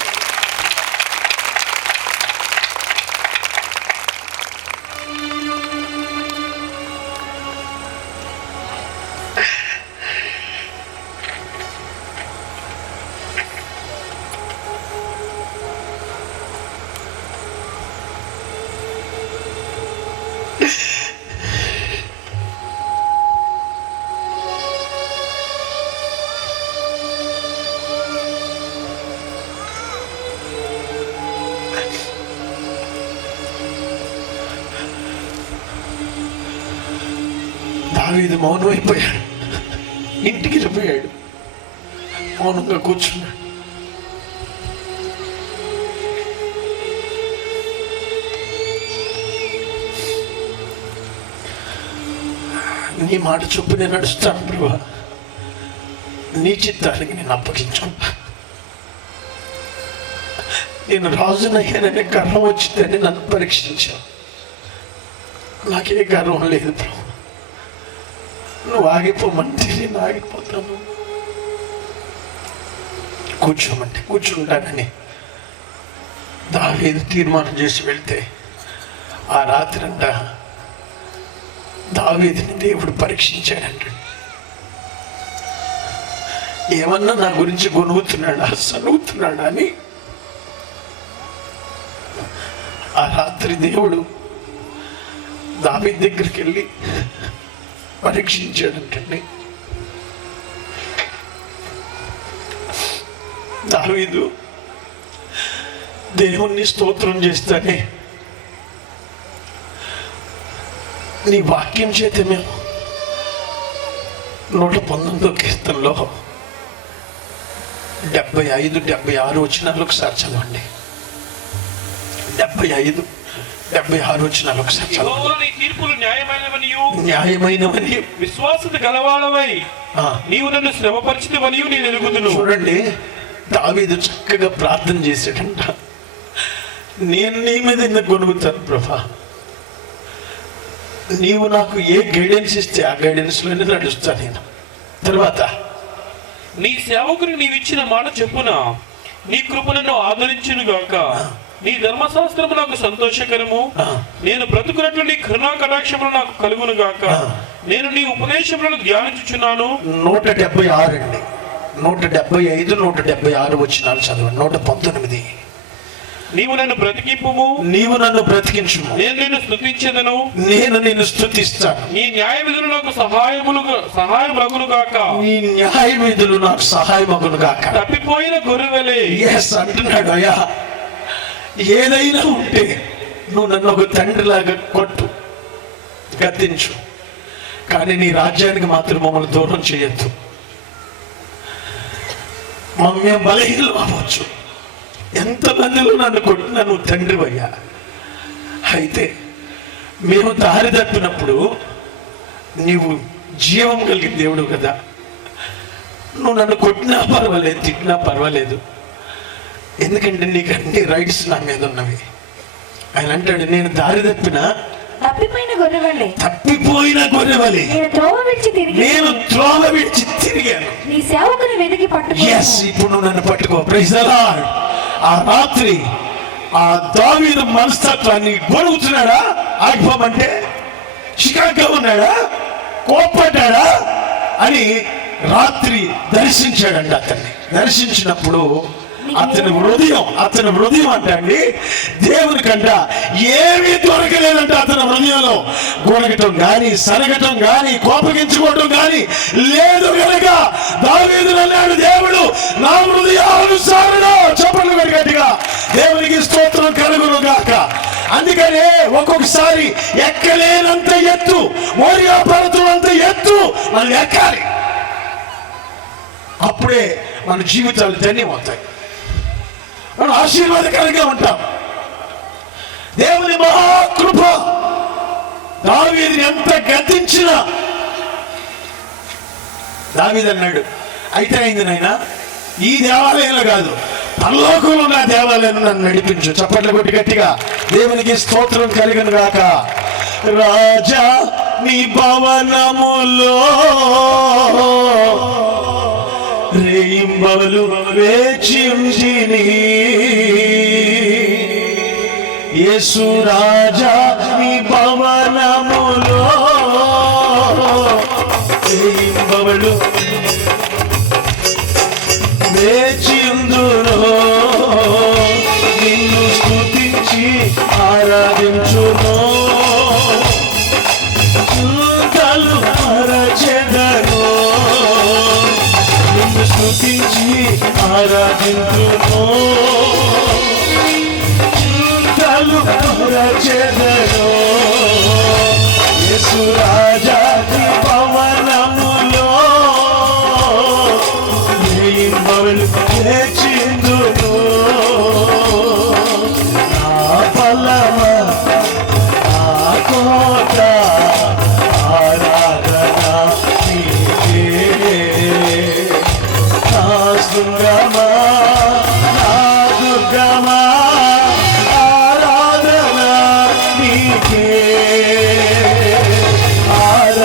దావీదు మౌనం అయిపోయాడు, ఇంటికి వెళ్ళిపోయాడు, మౌనంగా కూర్చున్నాడు. నీ మాట చొప్పు నేను నడుస్తాను ప్రభా, నీ చిత్తానికి నేను అప్పగించుకుంటా. నేను రాజునయ్యాననే గర్వం వచ్చిందని నన్ను పరీక్షించావు. నాకే గర్వం లేదు ప్రభు, నువ్వు ఆగిపోమంటే నేను ఆగిపోతాను. కూర్చోమంటే కూర్చుంటానని దావీదు తీర్మానం చేసి వెళ్తే ఆ రాత్రంట దావీదుని దేవుడు పరీక్షించాడంట. ఏమన్నా నా గురించి గొనుగుతున్నాడా, సనుగుతున్నాడా అని ఆ రాత్రి దేవుడు దావీదు దగ్గరికి వెళ్ళి పరీక్షించాడంటండి. దావీదు దేవుణ్ణి స్తోత్రం చేస్తానే, నీ వాక్యం చేత మేము 119వ కీర్తనలో 75, 76 వచనాలు ఒకసారి చదవండి. 75, 76 వచనాలు ఒకసారి చదవండి. నీ తీర్పులు న్యాయమైనవని విశ్వాసత గలవాడవై నీవు నన్ను శ్రమపరిచితవని నేను ఎరుగుదును. చూడండి, దావీదు చక్కగా ప్రార్థన చేశాడంట. నేను నీ మీద గొనుగుతాను ప్రభా, నీవు నాకు ఏ గైడెన్స్ ఇస్తే ఆ గైడెన్స్ లోనే నడుస్తాను నేను. తర్వాత నీ సేవకుని నీవిచ్చిన మాట చెప్పున నీ కృప నన్ను ఆదరించును గాక. నీ ధర్మశాస్త్రము నాకు సంతోషకరము. నేను బ్రతుకున్నట్లు నీ కరుణా కటాక్షములు నాకు కలుగును గాక. నేను నీ ఉపదేశములను ధ్యానించుచున్నాను. 176 అండి, 175, 176 వచనాలు చదవండి. 119 నీవు నన్ను బ్రతికింపుము, నీవు నన్ను బ్రతికించు, నేను నిన్ను స్తుతించెదను, నేను నిన్ను స్తుతిస్తాను. నీ న్యాయ విధులు నాకు సహాయమగును గాక, నీ న్యాయ విధులు నాకు సహాయమగును గాక. తప్పిపోయిన గొర్రెవలే ఎస్ అంటున్నాడు, అయ్యా ఏదైనా ఉంటే నువ్వు నన్ను ఒక తండ్రిలాగా కొట్టు, గద్దించు, కానీ నీ రాజ్యానికి మాత్రం మమ్మల్ని దూరం చేయొద్దు. మేము బలహీనం అవ్వచ్చు, ఎంతమందిలో నన్ను కొట్టినా నువ్వు తండ్రివయ్యా. అయితే మేము దారి తప్పినప్పుడు నీవు జీవం కలిగిన దేవుడు కదా, నువ్వు నన్ను కొట్టినా పర్వాలేదు, తిట్టినా పర్వాలేదు, ఎందుకంటే నీకు అన్ని రైట్స్ నా మీద ఉన్నవి. ఆయన అంటాడు, నేను దారి తప్పిపోయిన గొర్రెవలే నేను త్రోవ విడిచి తిరిగాను, నీ సేవకుని వెతికి పట్టుకో. ఎస్, ఇప్పుడు నువ్వు నన్ను పట్టుకో. Praise the lord. ఆ రాత్రి ఆ దావీదు మనస్తత్వాన్ని గొడుగుతున్నాడా, ఆగిపోమంటే చికాగ్గా ఉన్నాడా, కోప్పడ్డాడా అని రాత్రి దర్శించాడంట. అతన్ని దర్శించినప్పుడు అతని హృదయం అంటండి దేవుని కంట ఏమీ దొరకలేదంట. అతని హృదయంలో గొనగటం గాని, సరగటం గాని, కోపగించుకోవటం గాని లేదు కనుక దావీదు అన్నాడు, దేవుడు నా హృదయానుసారుడు. చెప్పండి గట్టిగా, దేవునికి స్తోత్రం కలుగును గాక. అందుకనే ఒక్కొక్కసారి ఎక్కలేనంత ఎత్తు, మోరియా పర్వతం అంత ఎత్తు మనం ఎక్కాలి. అప్పుడే మన జీవితాలు ధన్యమవుతాయి, మనం ఆశీర్వాదకరంగా ఉంటాం. దేవుని మహాకృప దావీదుని ఎంత గద్దించినా దావీదు అన్నాడు, అయితే అయింది నాయనా, ఈ దేవాలయంలో కాదు, పరలోకంలో నా దేవాలయం నన్ను నడిపించు. చప్పట్లు కొట్టి గట్టిగా దేవునికి స్తోత్రం కలిగిన గాక. రాజా నీ భవనములో రేయింబవలు వేచి ఉంచిని, యేసు రాజా నీ భవనములో రేయింబవలు వేచి ఉందును, నిన్ను స్తుతించి ఆరాధించును, చుక్కలు మరచెదను, నిన్ను స్తుతించి ఆరాధించును, చుక్కలు మరచెదను, యేసు రాజా నీ భవనములో రేయింబవలు వేచిందును, నా బలమా నా కోట ఆరాధన నీకే, నా శృంగమా నా దుర్గమా ఆరాధన నీకే, ఆరాధన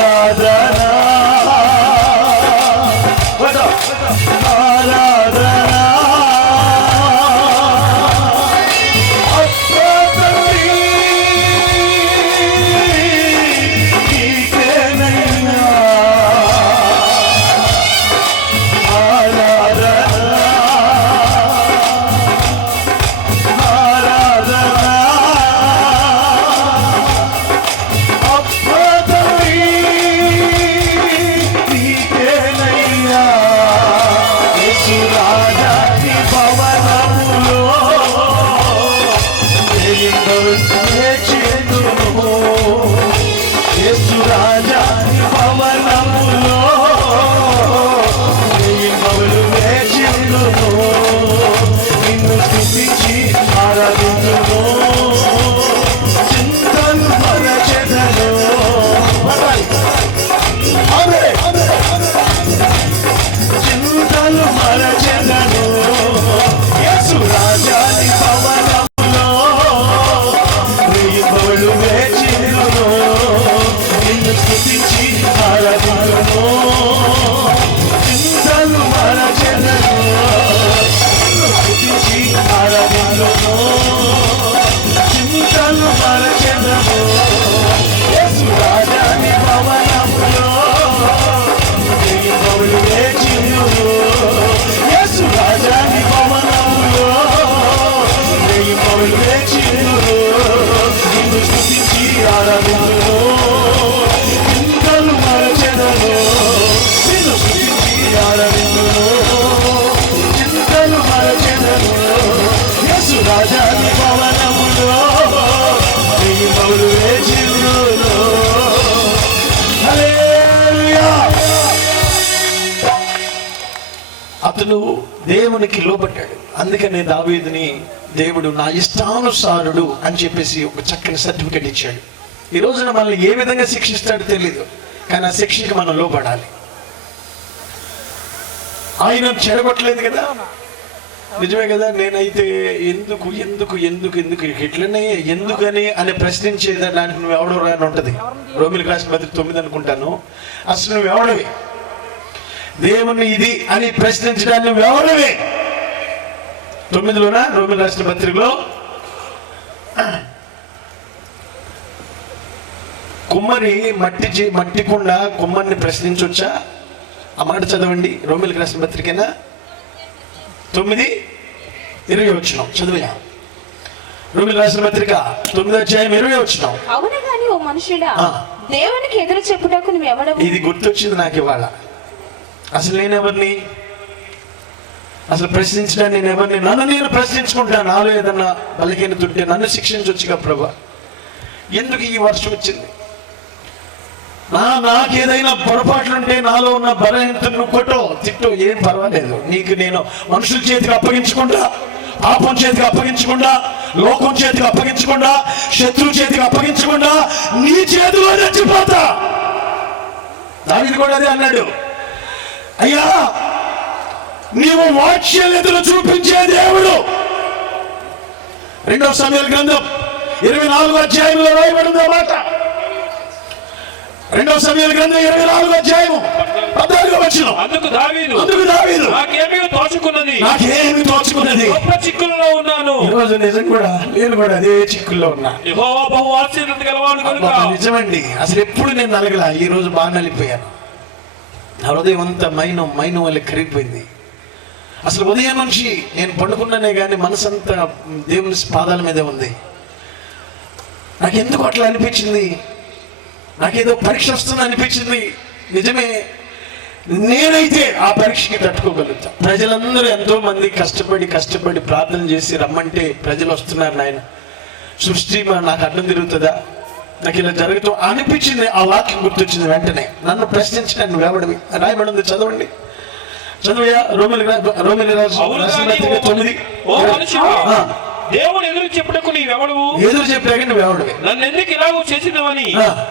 అతను దేవునికి లోబడ్డాడు. అందుకనే దావీదుని దేవుడు నా ఇష్టానుసారుడు అని చెప్పేసి ఒక చక్కని సర్టిఫికెట్ ఇచ్చాడు. ఈ రోజున మనల్ని ఏ విధంగా శిక్షిస్తాడో తెలీదు, కానీ ఆ శిక్షకి మనం లోబడాలి. ఆయన చెడగొట్టలేదు కదా, నిజమే కదా. నేనైతే ఎందుకు ఎందుకు ఎందుకు ఎందుకు ఇట్లనే ఎందుకని అని ప్రశ్నించేదానికి నువ్వు ఎవడో రాని ఉంటుంది. రోమిలికి రాసిన పత్రిక 9 అనుకుంటాను. అసలు నువ్వు ఎవడవి? దేవుని ఇది అని ప్రశ్నించడాన్ని నువ్వు ఎవడవి? 9లోనా రోమిలి రాసిన పత్రికలో కుమ్మరి మట్టి కుండ కుమ్మరిని ప్రశ్నించొచ్చా? ఆ మాట చదవండి. రోమిలికి రాసిన పత్రికేనా 9:20 చదువుయా. రోమిలి రాసిన పత్రిక 9:20. అవును గాని ఓ మనుషుడా, దేవునికి ఎదురు చెప్పుటకు నువ్వు ఎవడవు? ఇది గుర్తొచ్చింది నాకు ఇవాళ. అసలు నేనెవరిని? అసలు ప్రశ్నించడానికి నేను ఎవరిని? నన్ను నేను ప్రశ్నించుకుంటాను. నాలో ఏదన్నా బలహీనత ఉంటే నన్ను శిక్షించొచ్చుగా ప్రభా, ఎందుకు ఈ వర్షం వచ్చింది? నాకేదైనా పొరపాట్లుంటే నాలో ఉన్న బలహీనతను కొట్టో తిట్టో ఏం పర్వాలేదు. నీకు నేను మనుషుల చేతికి అప్పగించకుండా, పాపం చేతికి అప్పగించకుండా, లోకం చేతికి అప్పగించకుండా, శత్రువు చేతికి అప్పగించకుండా నీ చేతిలో చచ్చిపోతా. దావీదు కూడా అదే అన్నాడు. అయ్యా, నీవు వాత్సల్యతను చూపించే దేవుడు. 2 సమూయేలు గ్రంథం 24వ అధ్యాయంలో రాయబడింది మాట. 2 సమూయేలు గ్రంథం 24వ అధ్యాయం 14వ వచనం. అందుకు దావీదు నాకేమీ తోచుకున్నది, గొప్ప చిక్కులలో ఉన్నాను. ఈరోజు నిజం కూడా నేను కూడా అదే చిక్కుల్లో ఉన్నా. యెహోవా బహు ఆశీర్వదించ గలవాడు కనుక. నిజమండి, అసలు ఎప్పుడు నేను నలగలా. ఈ రోజు బాగా నలిగిపోయాను. నా హృదయం అంతా మైనం వల్ల కరిగిపోయింది. అసలు ఉదయం నుంచి నేను పండుకున్నానే కానీ మనసంతా దేవుని పాదాల మీదే ఉంది. నాకెందుకు అట్లా అనిపించింది? నాకేదో పరీక్ష వస్తుంది అనిపించింది. నిజమే, నేనైతే ఆ పరీక్షకి తట్టుకోగలుగుతా. ప్రజలందరూ ఎంతో మంది కష్టపడి ప్రార్థన చేసి రమ్మంటే ప్రజలు వస్తున్నారు. నాయన సృష్టి నాకు అడ్డం తిరుగుతుందా? నాకు ఇలా జరుగుతూ అనిపించింది. ఆ వాక్యం గుర్తొచ్చింది. వెంటనే నన్ను ప్రశ్నించడానికి నువ్వు ఎవడివి రాయబడి ఉంది. చదవండి, చదువుయా. రోమిలి రాసిన పత్రిక 9. దేవుడు ఎదురు చెప్పుటకు నీవెవడు? ఎదురు చెప్పాక నువ్వెవడు? నన్ను ఎందుకు ఇలాగో చేసినవని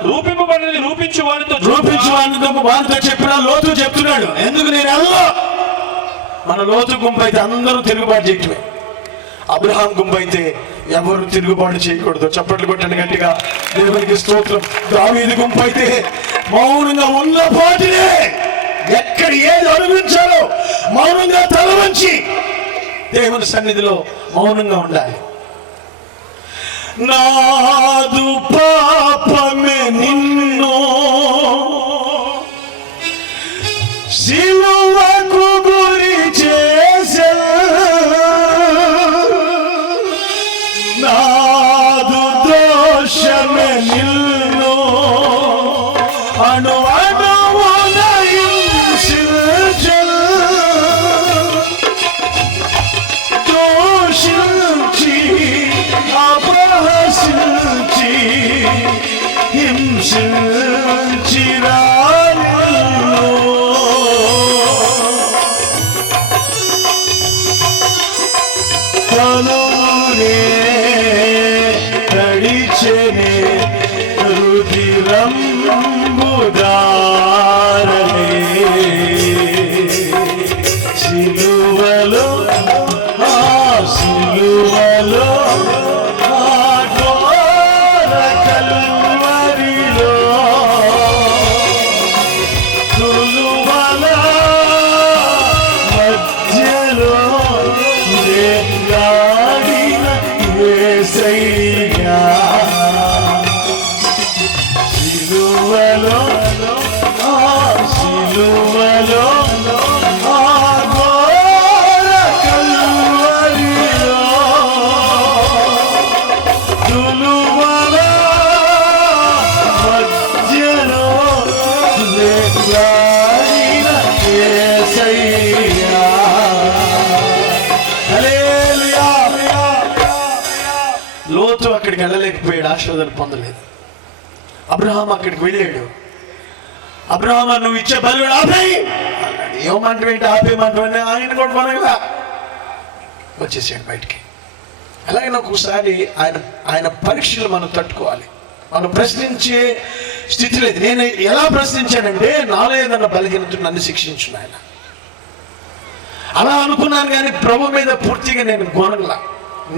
రూపింపబడినది రూపించు వానితో చెప్పినా లోతు చెప్తున్నాడు. ఎందుకు నేను వెళ్ళా? మన లోతు గుంపు అయితే అందరూ తిరుగుబాటు చేయటమే. అబ్రహాం గుంపు అయితే ఎవరు తిరుగుబాటు చేయకూడదు. చప్పట్లు కొట్టండి గట్టిగా, దేవునికి స్తోత్రం. దావీదు గుంపు అయితే మౌనంగా ఉన్న పాటినే ఎక్కడ ఏది అనుభవించాలో మౌనంగా తల వంచి దేవుని సన్నిధిలో మౌనంగా ఉండాలి. నాదు పాపమే నిన్ను సిలువకు గురి చేసే, నాదు దోషమే నిన్ను అణువణువున హింసించె, దోషించి అపహసించి హింసించిరా తనునే తడిచెనే రుధిరంబుదారనే సిలువలో సిలువలో ఘోర కల్వరిలో తులువల మధ్యలో వేలాడిన యేసయ్యా, సిలువలో సిలువలో లోతు అక్కడికి వెళ్ళలేకపోయాడు, ఆశీర్వాదం పొందలేదు. అబ్రహాం అక్కడికి వెళ్ళాడు. అబ్రహాం, నువ్వు ఇచ్చే బలుడు ఆపేయి అన్నాడు. ఏమంటే ఆపేయమంటే ఆయన కూడా మనగా వచ్చేసాడు బయటికి. అలాగే ఒక్కొక్కసారి ఆయన పరీక్షలు మనం తట్టుకోవాలి. మనం ప్రశ్నించే స్థితి లేదు. నేను ఎలా ప్రశ్నించానంటే నాలో ఏదన్నా బలహీనత నన్ను శిక్షించును ఆయన. అలా అనుకున్నాను కానీ ప్రభు మీద పూర్తిగా నేను గొనగల.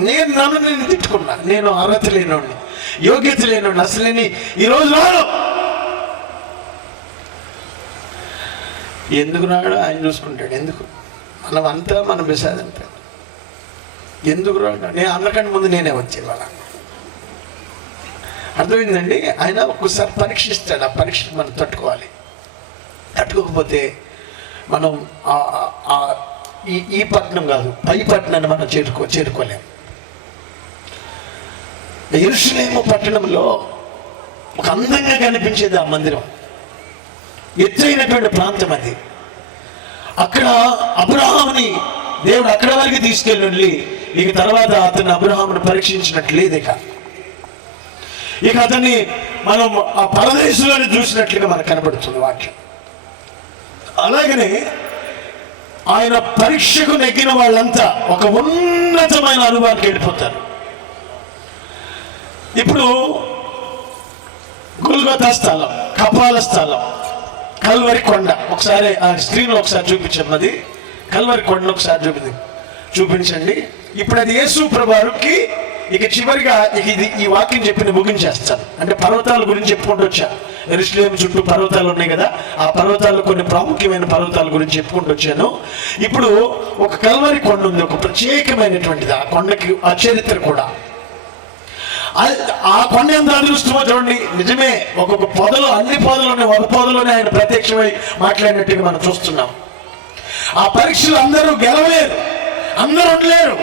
నన్ను నేను తిట్టుకున్నా. నేను అర్హత లేనోడిని, యోగ్యత లేనోడిని, అసలు ఈరోజు రాను. ఎందుకు రాడు ఆయన చూసుకుంటాడు. ఎందుకు మనం అంతా మనం విషాదంతా ఎందుకు రాడు? నేను అందరికంటే ముందు నేనే వచ్చేవాళ్ళ. అర్థమైందండి? ఆయన ఒక్కసారి పరీక్షిస్తాడు. ఆ పరీక్ష మనం తట్టుకోవాలి. తట్టుకోకపోతే మనం ఈ పట్టణం కాదు, పై పట్టణాన్ని మనం చేరుకోలేము. యెరూషలేము పట్టణంలో ఒక అందంగా కనిపించేది ఆ మందిరం. ఎత్తైనటువంటి ప్రాంతం అది. అక్కడ అబ్రహాముని దేవుడు అక్కడ వరకు తీసుకెళ్ళి ఇక తర్వాత అతను అబ్రహామును పరీక్షించినట్లు లేదు. ఇక అతన్ని మనం ఆ పరదేశంలోనే చూసినట్లుగా మనకు కనబడుతుంది వాక్యం. అలాగనే ఆయన పరీక్షకు నెగ్గిన వాళ్ళంతా ఒక ఉన్నతమైన అనుభవానికి వెళ్ళిపోతారు. ఇప్పుడు గొల్గొతా స్థలం, కపాల స్థలం, కల్వరి కొండ. ఒకసారి ఆ స్క్రీన్లో ఒకసారి చూపించమ్మది. కల్వరి కొండను ఒకసారి చూపించండి. ఇప్పుడు అది యేసు ప్రభువుకి ఇక చివరిగా ఈ వాక్యం చెప్పి ముగించేస్తాను. అంటే పర్వతాల గురించి చెప్పుకుంటూ వచ్చా. యెరూషలేము చుట్టూ పర్వతాలు ఉన్నాయి కదా, ఆ పర్వతాల్లో కొన్ని ప్రాముఖ్యమైన పర్వతాల గురించి చెప్పుకుంటూ వచ్చాను. ఇప్పుడు ఒక కల్వరి కొండ ఉంది, ఒక ప్రత్యేకమైనటువంటిది. ఆ కొండకి ఆ చరిత్ర కూడా. ఆ కొండ ఎంత అదృష్టమో చూడండి. నిజమే, ఒక్కొక్క పొదలు, అన్ని పొదలోనే ఒక పొదలోనే ఆయన ప్రత్యక్షమై మాట్లాడినట్టుగా మనం చూస్తున్నాం. ఆ పరీక్షలు అందరూ గెలవలేరు, అందరూ ఉండలేరు.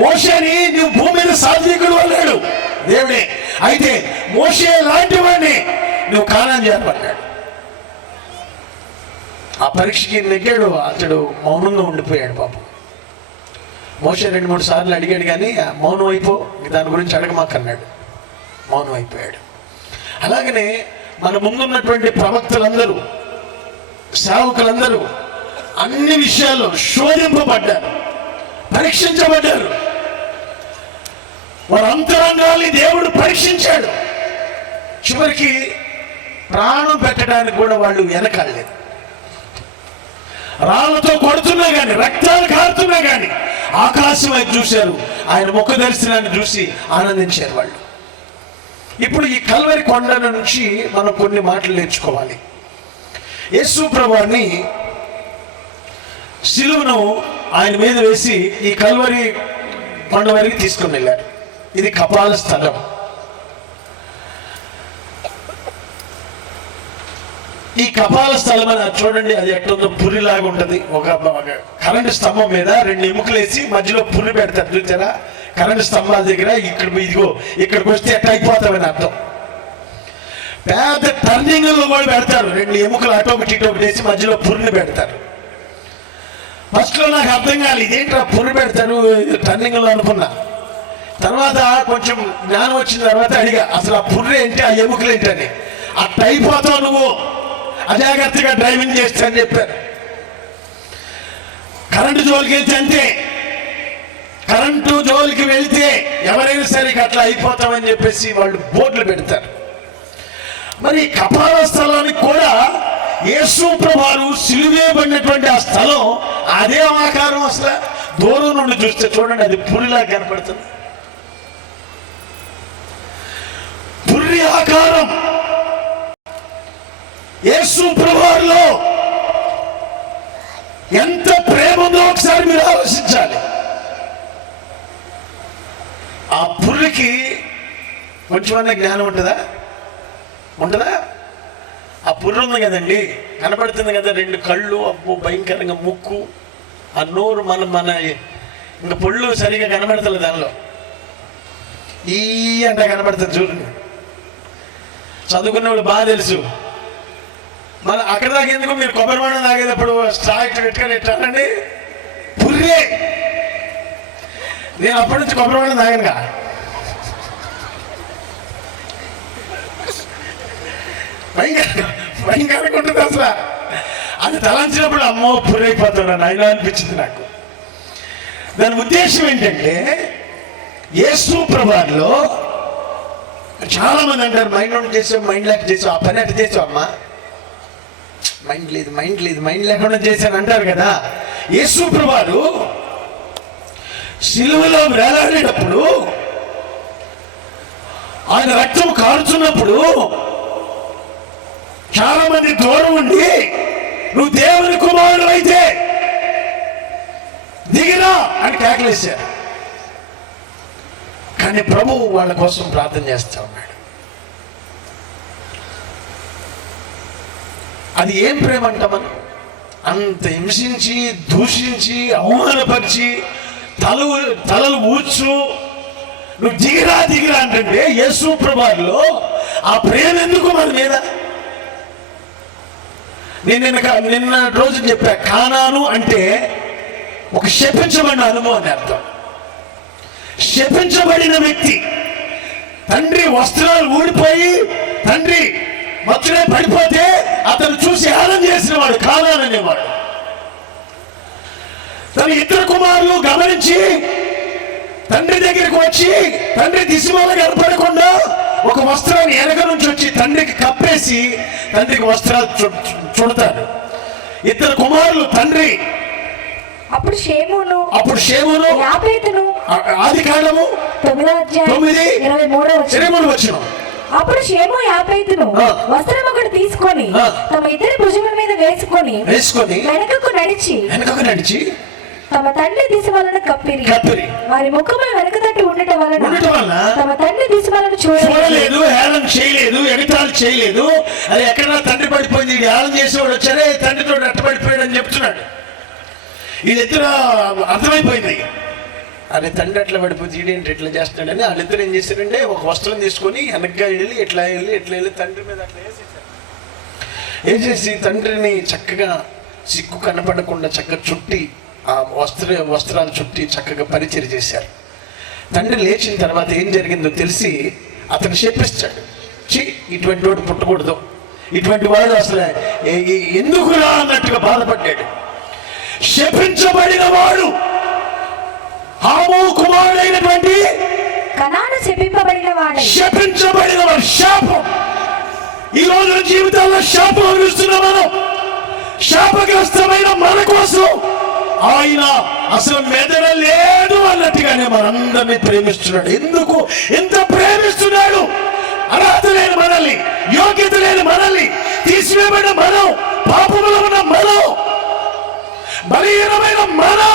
మోషేని నువ్వు భూమి మీద సాత్వికుడు అన్నాడు దేవుడే. అయితే మోషే లాంటి వాడిని నువ్వు కానాను చేరబడ్డాడు. ఆ పరీక్షకి నెగ్గాడు. అతడు మౌనంగా ఉండిపోయాడు పాపం. మోషే 2-3 సార్లు అడిగాడు కానీ మౌనం అయిపో, దాని గురించి అడగమాకన్నాడు. మౌనం అయిపోయాడు. అలాగనే మన ముందున్నటువంటి ప్రవక్తలందరూ, సేవకులందరూ అన్ని విషయాల్లో శోధింపబడ్డారు, పరీక్షించబడ్డారు. వారి అంతరంగాల్ని దేవుడు పరీక్షించాడు. చివరికి ప్రాణం పెట్టడానికి కూడా వాళ్ళు వెనకాడలేదు. రాళ్లతో కొడుతున్నా కానీ, రక్తాలు కారుతున్నా కానీ ఆకాశం వైపు చూశారు. ఆయన ముఖ దర్శనాన్ని చూసి ఆనందించారు వాళ్ళు. ఇప్పుడు ఈ కల్వరి కొండ నుంచి మనం కొన్ని మాటలు నేర్చుకోవాలి. యేసు ప్రభువుని శిలువను ఆయన మీద వేసి ఈ కల్వరి కొండ వరకు తీసుకుని వెళ్ళారు. ఇది కపాల స్థలం. ఈ కపాల స్థలం అని చూడండి, అది ఎట్లుందో పురిలాగా ఉంటుంది. ఒక కరెంటు స్తంభం మీద 2 ఎముకలు వేసి మధ్యలో పురి పెడతారు చూసారా? కరెంటు స్తంభాల దగ్గర ఇక్కడికి వస్తే ఎట్లా అయిపోతామని అర్థం. పెద్ద టర్నింగ్లో కూడా పెడతారు. 2 ఎముకలు అటు ఒకటి ఇటు ఒకటి వేసి మధ్యలో పురిని పెడతారు. ఫస్ట్లో నాకు అర్థం కాలేదు, ఇదేంట్రా పురి పెడతారు టర్నింగ్లో అనుకున్నా. తర్వాత కొంచెం జ్ఞానం వచ్చిన తర్వాత అడిగా, అసలు ఆ పుర్రె ఏంటి, ఆ ఎముకలు ఏంటని. అట్ట అయిపోతావు నువ్వు, అజాగ్రత్తగా డ్రైవింగ్ చేస్తా అని చెప్పారు. కరెంటు జోలికి వెళ్తే అంతే. కరెంటు జోలికి వెళ్తే ఎవరైనా సరే అట్లా అయిపోతామని చెప్పేసి వాళ్ళు బోర్డులు పెడతారు. మరి కపాల స్థలానికి కూడా యేసు ప్రభువు సిలువేయబడినటువంటి ఆ స్థలం అదే ఆకారం. అసలు దూరం నుండి చూస్తే చూడండి, అది పురిలా కనపడుతుంది. పురి ఆకారం యేసు ప్రభువులో ఎంత ప్రేమ ఉందో ఒకసారి మీరు ఆలోచించాలి. ఆ పుర్రికి కొంచెమన్నా జ్ఞానం ఉంటుందా? ఆ పుర్రు ఉంది కదండి, కనపడుతుంది కదా, 2 కళ్ళు, అబ్బో భయంకరంగా ముక్కు, ఆ నోరు, మన ఇంకా పొళ్ళు సరిగా కనబడతలేదు దానిలో. ఈ అంటే కనబడుతుంది చూడండి. చదువుకున్నప్పుడు బాగా తెలుసు. మన అక్కడ దాకా ఎందుకు మీరు కొబ్బరి బొండం తాగేటప్పుడు స్ట్రాక్ పెట్టుకొని ఎట్టానండి పుర్రే. నేను అప్పటి నుంచి కొబ్బరి బొండం తాగానుగా. భయంకరంగా ఉంటుంది అసలు. అది తలంచినప్పుడు అమ్మో పురైపోతున్నాను ఆయన అనిపించింది నాకు. దాని ఉద్దేశం ఏంటంటే యేసు ప్రభువులో చాలా మంది అంటారు మైండ్ ఉండి చేసావు, మైండ్ లేక చేసావు, ఆ పని అట్లా చేసావు అమ్మా, మైండ్ లేకుండా చేశాను అంటారు కదా. యేసు ప్రభువు సిలువలో వేలాడేటప్పుడు ఆయన రక్తం కారుతున్నప్పుడు చాలా మంది దూరం ఉండి నువ్వు దేవుని కుమారుడు అయితే దిగిరా అని కేకలేశారు. కానీ ప్రభువు వాళ్ళ కోసం ప్రార్థన చేస్తా ఉన్నాడు. అది ఏం ప్రేమ అంటామని అంత హింసించి దూషించి అవమానపరిచి తలలు ఊడ్చు నువ్వు దిగిరా అంటే యేసు ప్రభువులో ఆ ప్రేమ ఎందుకు మన మీద? నేను నిన్న రోజు చెప్పా, కానాను అంటే ఒక శపించబడిన అనుభవం అని అర్థం. శపించబడిన వ్యక్తి తండ్రి వస్త్రాలు ఊడిపోయి తండ్రి వస్త్రే పడిపోతే అతను చూసి హేళన చేసిన వాడు కానాను అనేవాడు. తన ఇద్దరు కుమారులు గమనించి తండ్రి దగ్గరికి వచ్చి తండ్రి దిశమల కనపడకుండా ఒక వస్త్రాన్ని వెనక నుంచి వచ్చి తండ్రికి కప్పేసి తండ్రికి వస్త్రాలు చుడతాడు. ఇద్దరు కుమారులు తండ్రి అప్పుడు షేమును ఆది కాండము 9:23 అప్పుడు షేము యాపేతును వస్త్రం ఒకటి తీసుకొని తమ ఇద్దరి భుజముల మీద వేసుకొని వెనకకు నడిచి తమ తండ్రి దిశమలను కప్పిరి. వారి ముఖములు వెనక తట్టు ఉండటం వలన తమ తండ్రి దిశమలను చూడలేదు, హేళన చేయలేదు, ఎగతాళి చేయలేదు. అది ఎక్కడ తండ్రి పడిపోయింది, హేళన చేసేవాడు వచ్చారే తండ్రితో అట్ట పడిపోయాడు అని చెప్తున్నాడు. వీళ్ళిద్దరు అర్థమైపోయింది, అరే తండ్రి అట్లా పడిపోతే ఈడేంటి ఎట్లా చేస్తున్నాడని. వాళ్ళిద్దరు ఏం చేశారంటే ఒక వస్త్రం తీసుకొని వెనక్గా వెళ్ళి ఎట్లా వెళ్ళి తండ్రి మీద అట్లా వేసేసి తండ్రిని చక్కగా సిగ్గు కనపడకుండా చక్కగా చుట్టి ఆ వస్త్రాలు చుట్టి చక్కగా పరిచయం చేశారు. తండ్రి లేచిన తర్వాత ఏం జరిగిందో తెలిసి అతను శపిస్తాడు, ఇటువంటి వాడు పుట్టకూడదు, ఇటువంటి వాడు అసలు ఎందుకురా అన్నట్టుగా బాధపడ్డాడు. శపించబడిన వాడు హాము కుమారుడైనటువంటి కనాను శపించబడిన వాడు శాపం. ఈ రోజు జీవితాల్లో శాపం అనుభవిస్తున్నాం మనం. శాపగ్రస్తమైన మన కోసం ఆయన అసలు మెదడలేదు అన్నట్టుగానే మనందరినీ ప్రేమిస్తున్నాడు. ఎందుకు ఎంత ప్రేమిస్తున్నాడు? అర్హత లేని మనల్ని, యోగ్యత లేని మనల్ని, తీసివేయబడిన మనం, పాపములో ఉన్న మనం, బలహీనమైన మనం.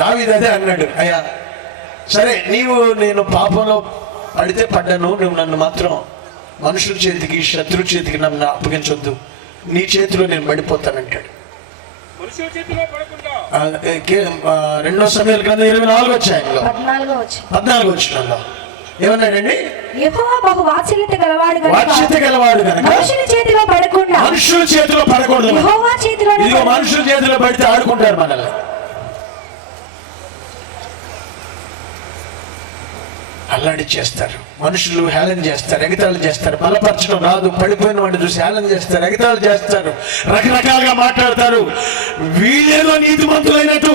దావీదు అదే అన్నాడు, అయ్యా సరే నేను పాపంలో పడితే పడ్డాను, నువ్వు నన్ను మాత్రం మనుషుల చేతికి శత్రు చేతికి నన్ను అప్పగించొద్దు, నీ చేతిలో నేను పడిపోతానంటాడు. 2 సమూయేలు గ్రంథం 24 అధ్యాయంలో 14 వచనంలో ఏమన్నాడండి? యెహోవా బహు వాత్సల్యత గలవాడు గనుక మనుషుల చేతిలో పడకూడదు. ఇదిగో మనుషుల చేతిలో పడితే ఆడుకుంటారు మనల్ని. అల్లాడి చేస్తారు, మనుషులు హేళన చేస్తారు, ఎగతాళి చేస్తారు. బలపరచడం రాదు, పడిపోయిన వాడిని చూసి హేళన చేస్తారు, ఎగతాళి చేస్తారు, రకరకాలుగా మాట్లాడతారు. వీళ్ళేదో నీతిమంతులైనట్టు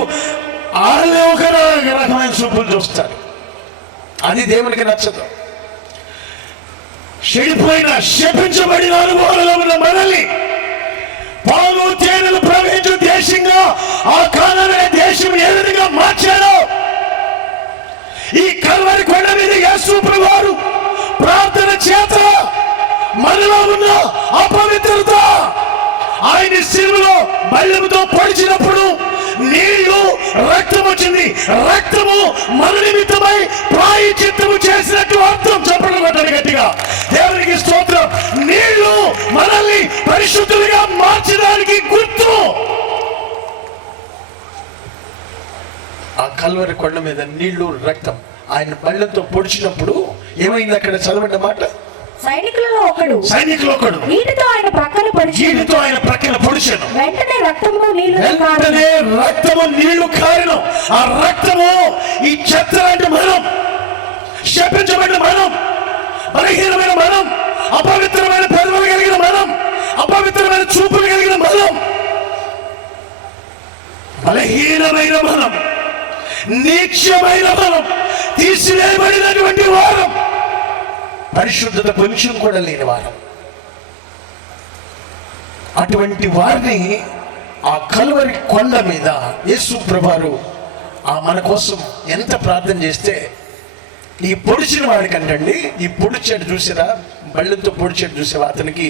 వాళ్ళే ఒక రకమైన చూపులు చూస్తారు. అది దేవునికి నచ్చదు. చెడిపోయిన శపించబడిన అనుభవాలలో ఉన్న మనల్ని పాలు తేనెలు ప్రవహించు దేశంగా ఆ కాలమే దేశం ఏ విధంగా మార్చాడో ఈ కల్వరి కొండ మీద యేసు ప్రభువు ప్రార్థన చేత మనలో ఉన్న అపవిత్రత ఆయన శిలువలో బల్లెముతో పొడిచినప్పుడు నీళ్లు రక్తం వచ్చింది. రక్తము మన నిమిత్తమై ప్రాయశ్చిత్తము చేసినట్టు అర్థం. చెప్పడం కొట్టండి గట్టిగా, దేవునికి స్తోత్రం. నీళ్లు మనల్ని పరిశుద్ధులుగా మార్చడానికి గుర్తు. ఆ కల్వరి కొండ మీద నీళ్లు రక్తం ఆయన బల్లెంతో పొడిచినప్పుడు ఏమైంది? అక్కడ చదవండి మాట. సైనికులలో ఒకడు నీటితో ఆయన ప్రక్కన పొడిచాను. వెంటనే రక్తము నీళ్లు కారిన ఆ రక్తము ఈ చెత్త లాంటి మనం, శపించబడిన మనం, బలహీనమైన మనం, అపవిత్రమైన పెదవులు కలిగిన మనం, అపవిత్రమైన చూపులు కలిగిన మనం, బలహీనమైన మనం, నీచమైన మనం, తీసివేయబడినటువంటి వారం, పరిశుద్ధత కొంచెం కూడా లేని వారం. అటువంటి వారిని ఆ కలువరి కొండ మీద యేసు ప్రభువారు మన కోసం ఎంత ప్రార్థన చేస్తే, ఈ పొడిచిన వాడికంటండి, ఈ పొడిచాడు చూసారా, బళ్ళతో పొడిచాడు చూసావా, అతనికి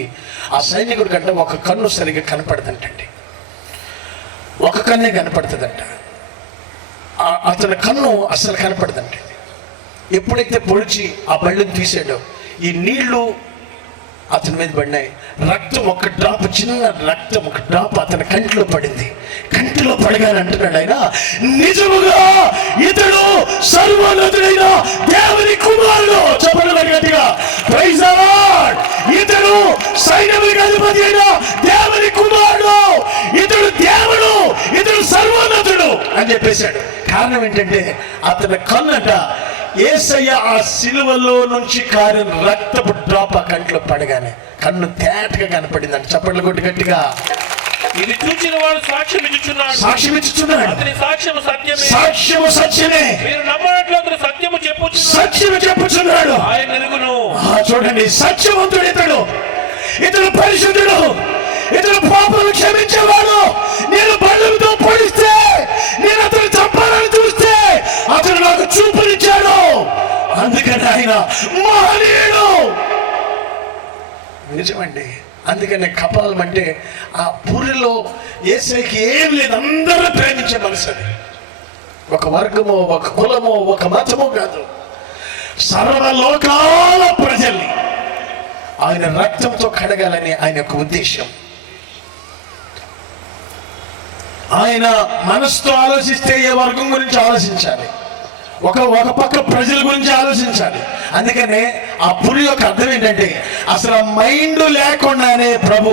ఆ సైనికుడి కంటే ఒక కన్ను సరిగ్గా కనపడదంటండి, ఒక కన్నే కనపడుతుందంట. అతని కన్ను అసలు కనపడదంట. ఎప్పుడైతే పొడిచి ఆ బళ్ళని తీసాడో ఈ నీళ్లు అతని మీద పడినాయి. రక్తం ఒక డ్రాప్, చిన్న రక్తం ఒక డ్రాప్ అతని కంటిలో పడింది. కంటిలో పడగానే అంటున్నాడు ఆయన, నిజముగా ఇతడు సర్వోన్నతుడైన దేవుని కుమారుడు. చెప్పండి గట్టిగా, ప్రైజ్ ది లార్డ్. ఇతడు సైన్యములకు అధిపతి అయిన దేవుని కుమారుడు, ఇతడు దేవుడు, ఇతడు సర్వోన్నతుడు అని చెప్పేశాడు. కారణం ఏంటంటే అతని కన్నట యేసయ్య ఆ సిలువలో నుంచి కారిన రక్తపు డ్రాప్ ఆ కంట్లో పడగానే కన్ను తేటగా కనపడిందంట. చప్పట్లు కొట్టి గట్టిగా, ఇది చూచిన వాడు సాక్ష్యం ఇచ్చుచున్నాడు. సాక్ష్యం ఇచ్చుచున్నాడు. అతని సాక్ష్యము సత్యమే. సాక్ష్యము సత్యమే. మీరు నమ్మనట్లు అతను సత్యము చెప్పుచున్నాడు. సత్యము చెప్పుచున్నాడు. ఆయన ఎరుగును. చూడండి, సత్యవంతుడు ఇతడు, ఇతడు పరిశుద్ధుడు, ఇతడు పాపలు క్షమించేవాడు. నేను బళ్ళతో పొడిస్తే, నేను అతను చంపాలని చూస్తే అతడు నాకు చూపునిచ్చాడు. అందుకని ఆయన మహనీయుడు. నిజమండి. అందుకనే కపాలం అంటే ఆ పురిలో యేసయ్యకి ఏం లేదు, అందరూ ప్రేమించే మనసు అది. ఒక వర్గమో, ఒక కులమో, ఒక మతమో కాదు, సర్వలోకాల ప్రజల్ని ఆయన రక్తంతో కడగాలని ఆయన యొక్క ఉద్దేశం. ఆయన మనసుతో ఆలోచిస్తే ఏ వర్గం గురించి ఆలోచించాలి, ఒక పక్క ప్రజల గురించి ఆలోచించాలి. అందుకనే ఆ పురి యొక్క అర్థం ఏంటంటే అసలు ఆ మైండ్ లేకుండానే ప్రభు.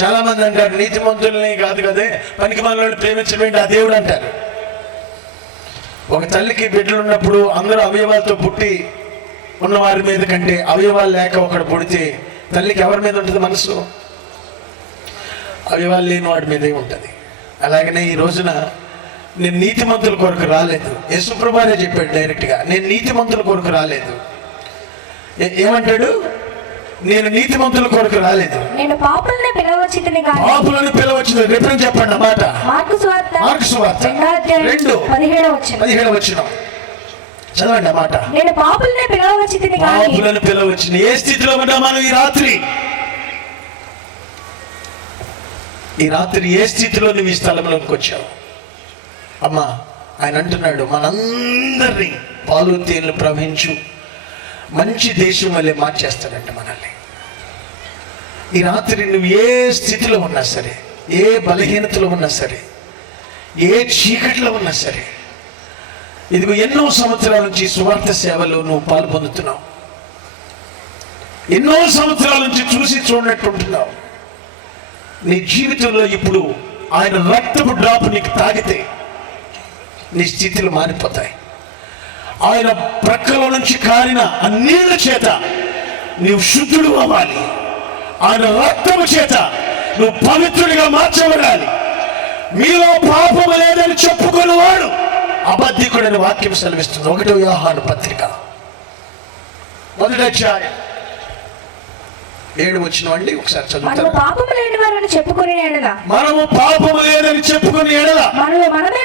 చాలా మంది అంటారు నీతిమంతుల్ని కాదు కదే పనికి మనల్ని ప్రేమించడం ఆ దేవుడు అంటారు. ఒక తల్లికి బిడ్డలు ఉన్నప్పుడు అందరూ అవయవాలతో పుట్టి ఉన్న వారి మీద కంటే అవయవాలు లేక ఒకడు పుడితే తల్లికి ఎవరి మీద ఉంటుంది మనసు? అవయవాలు లేని వాడి మీదే ఉంటుంది. అలాగనే ఈ రోజున నేను నీతిమంతుల కొరకు రాలేదు. యేసుప్రభువే చెప్పాడు డైరెక్ట్గా, నేను నీతిమంతుల కొరకు రాలేదు. ఏమంటాడు? నేను నీతిమంతుల కొరకు రాలేదు, నేను పాపులను పిలవచ్చితిని గాని. పాపులను పిలవచ్చితిని. రిఫరెన్స్ చెప్పండి అన్నమాట. మార్కు సువార్త 2:17 వచనం చదవండి అన్నమాట. నేను పాపులను పిలవచ్చితిని గాని. పాపులను పిలవచ్చిన. ఏ స్థితిలో ఉన్నా మనం ఈ రాత్రి ఏ స్థితిలో నువ్వు ఈ స్థలంలోకి వచ్చావు? అమ్మా, ఆయన అంటున్నాడు మనందరినీ పాలు తేనెలు ప్రవహించు మంచి దేశం వల్లే మార్చేస్తాడంట మనల్ని. ఈ రాత్రి నువ్వు ఏ స్థితిలో ఉన్నా సరే, ఏ బలహీనతలో ఉన్నా సరే, ఏ చీకటిలో ఉన్నా సరే, ఇదిగో ఎన్నో సంవత్సరాల నుంచి సువార్త సేవలో నువ్వు పాలు పొందుతున్నావు, ఎన్నో సంవత్సరాల నుంచి చూసి చూడనట్టుంటున్నావు. నీ జీవితంలో ఇప్పుడు ఆయన రక్తపు డ్రాప్ నీకు తాగితే నీ స్థితిలో మారిపోతాయి. ఆయన ప్రక్కలో నుంచి కారిన ఆ నీళ్ల చేత నీవు శుద్ధుడు అవ్వాలి. ఆయన రక్తము చేత నువ్వు పవిత్రుడిగా మార్చబడాలి. మీలో పాపము లేదని చెప్పుకునేవాడు అబద్ధికుడని వాక్యం సెలవిస్తుంది. 1వ యోహాను పత్రిక 1వ అధ్యాయం 7 వచనం అండి. ఒకసారి చదువుతాను. మనము పాపము లేని వారని చెప్పుకునే ఎడల, మనము పాపము లేదని చెప్పుకునే ఎడల మనల్ని మనమే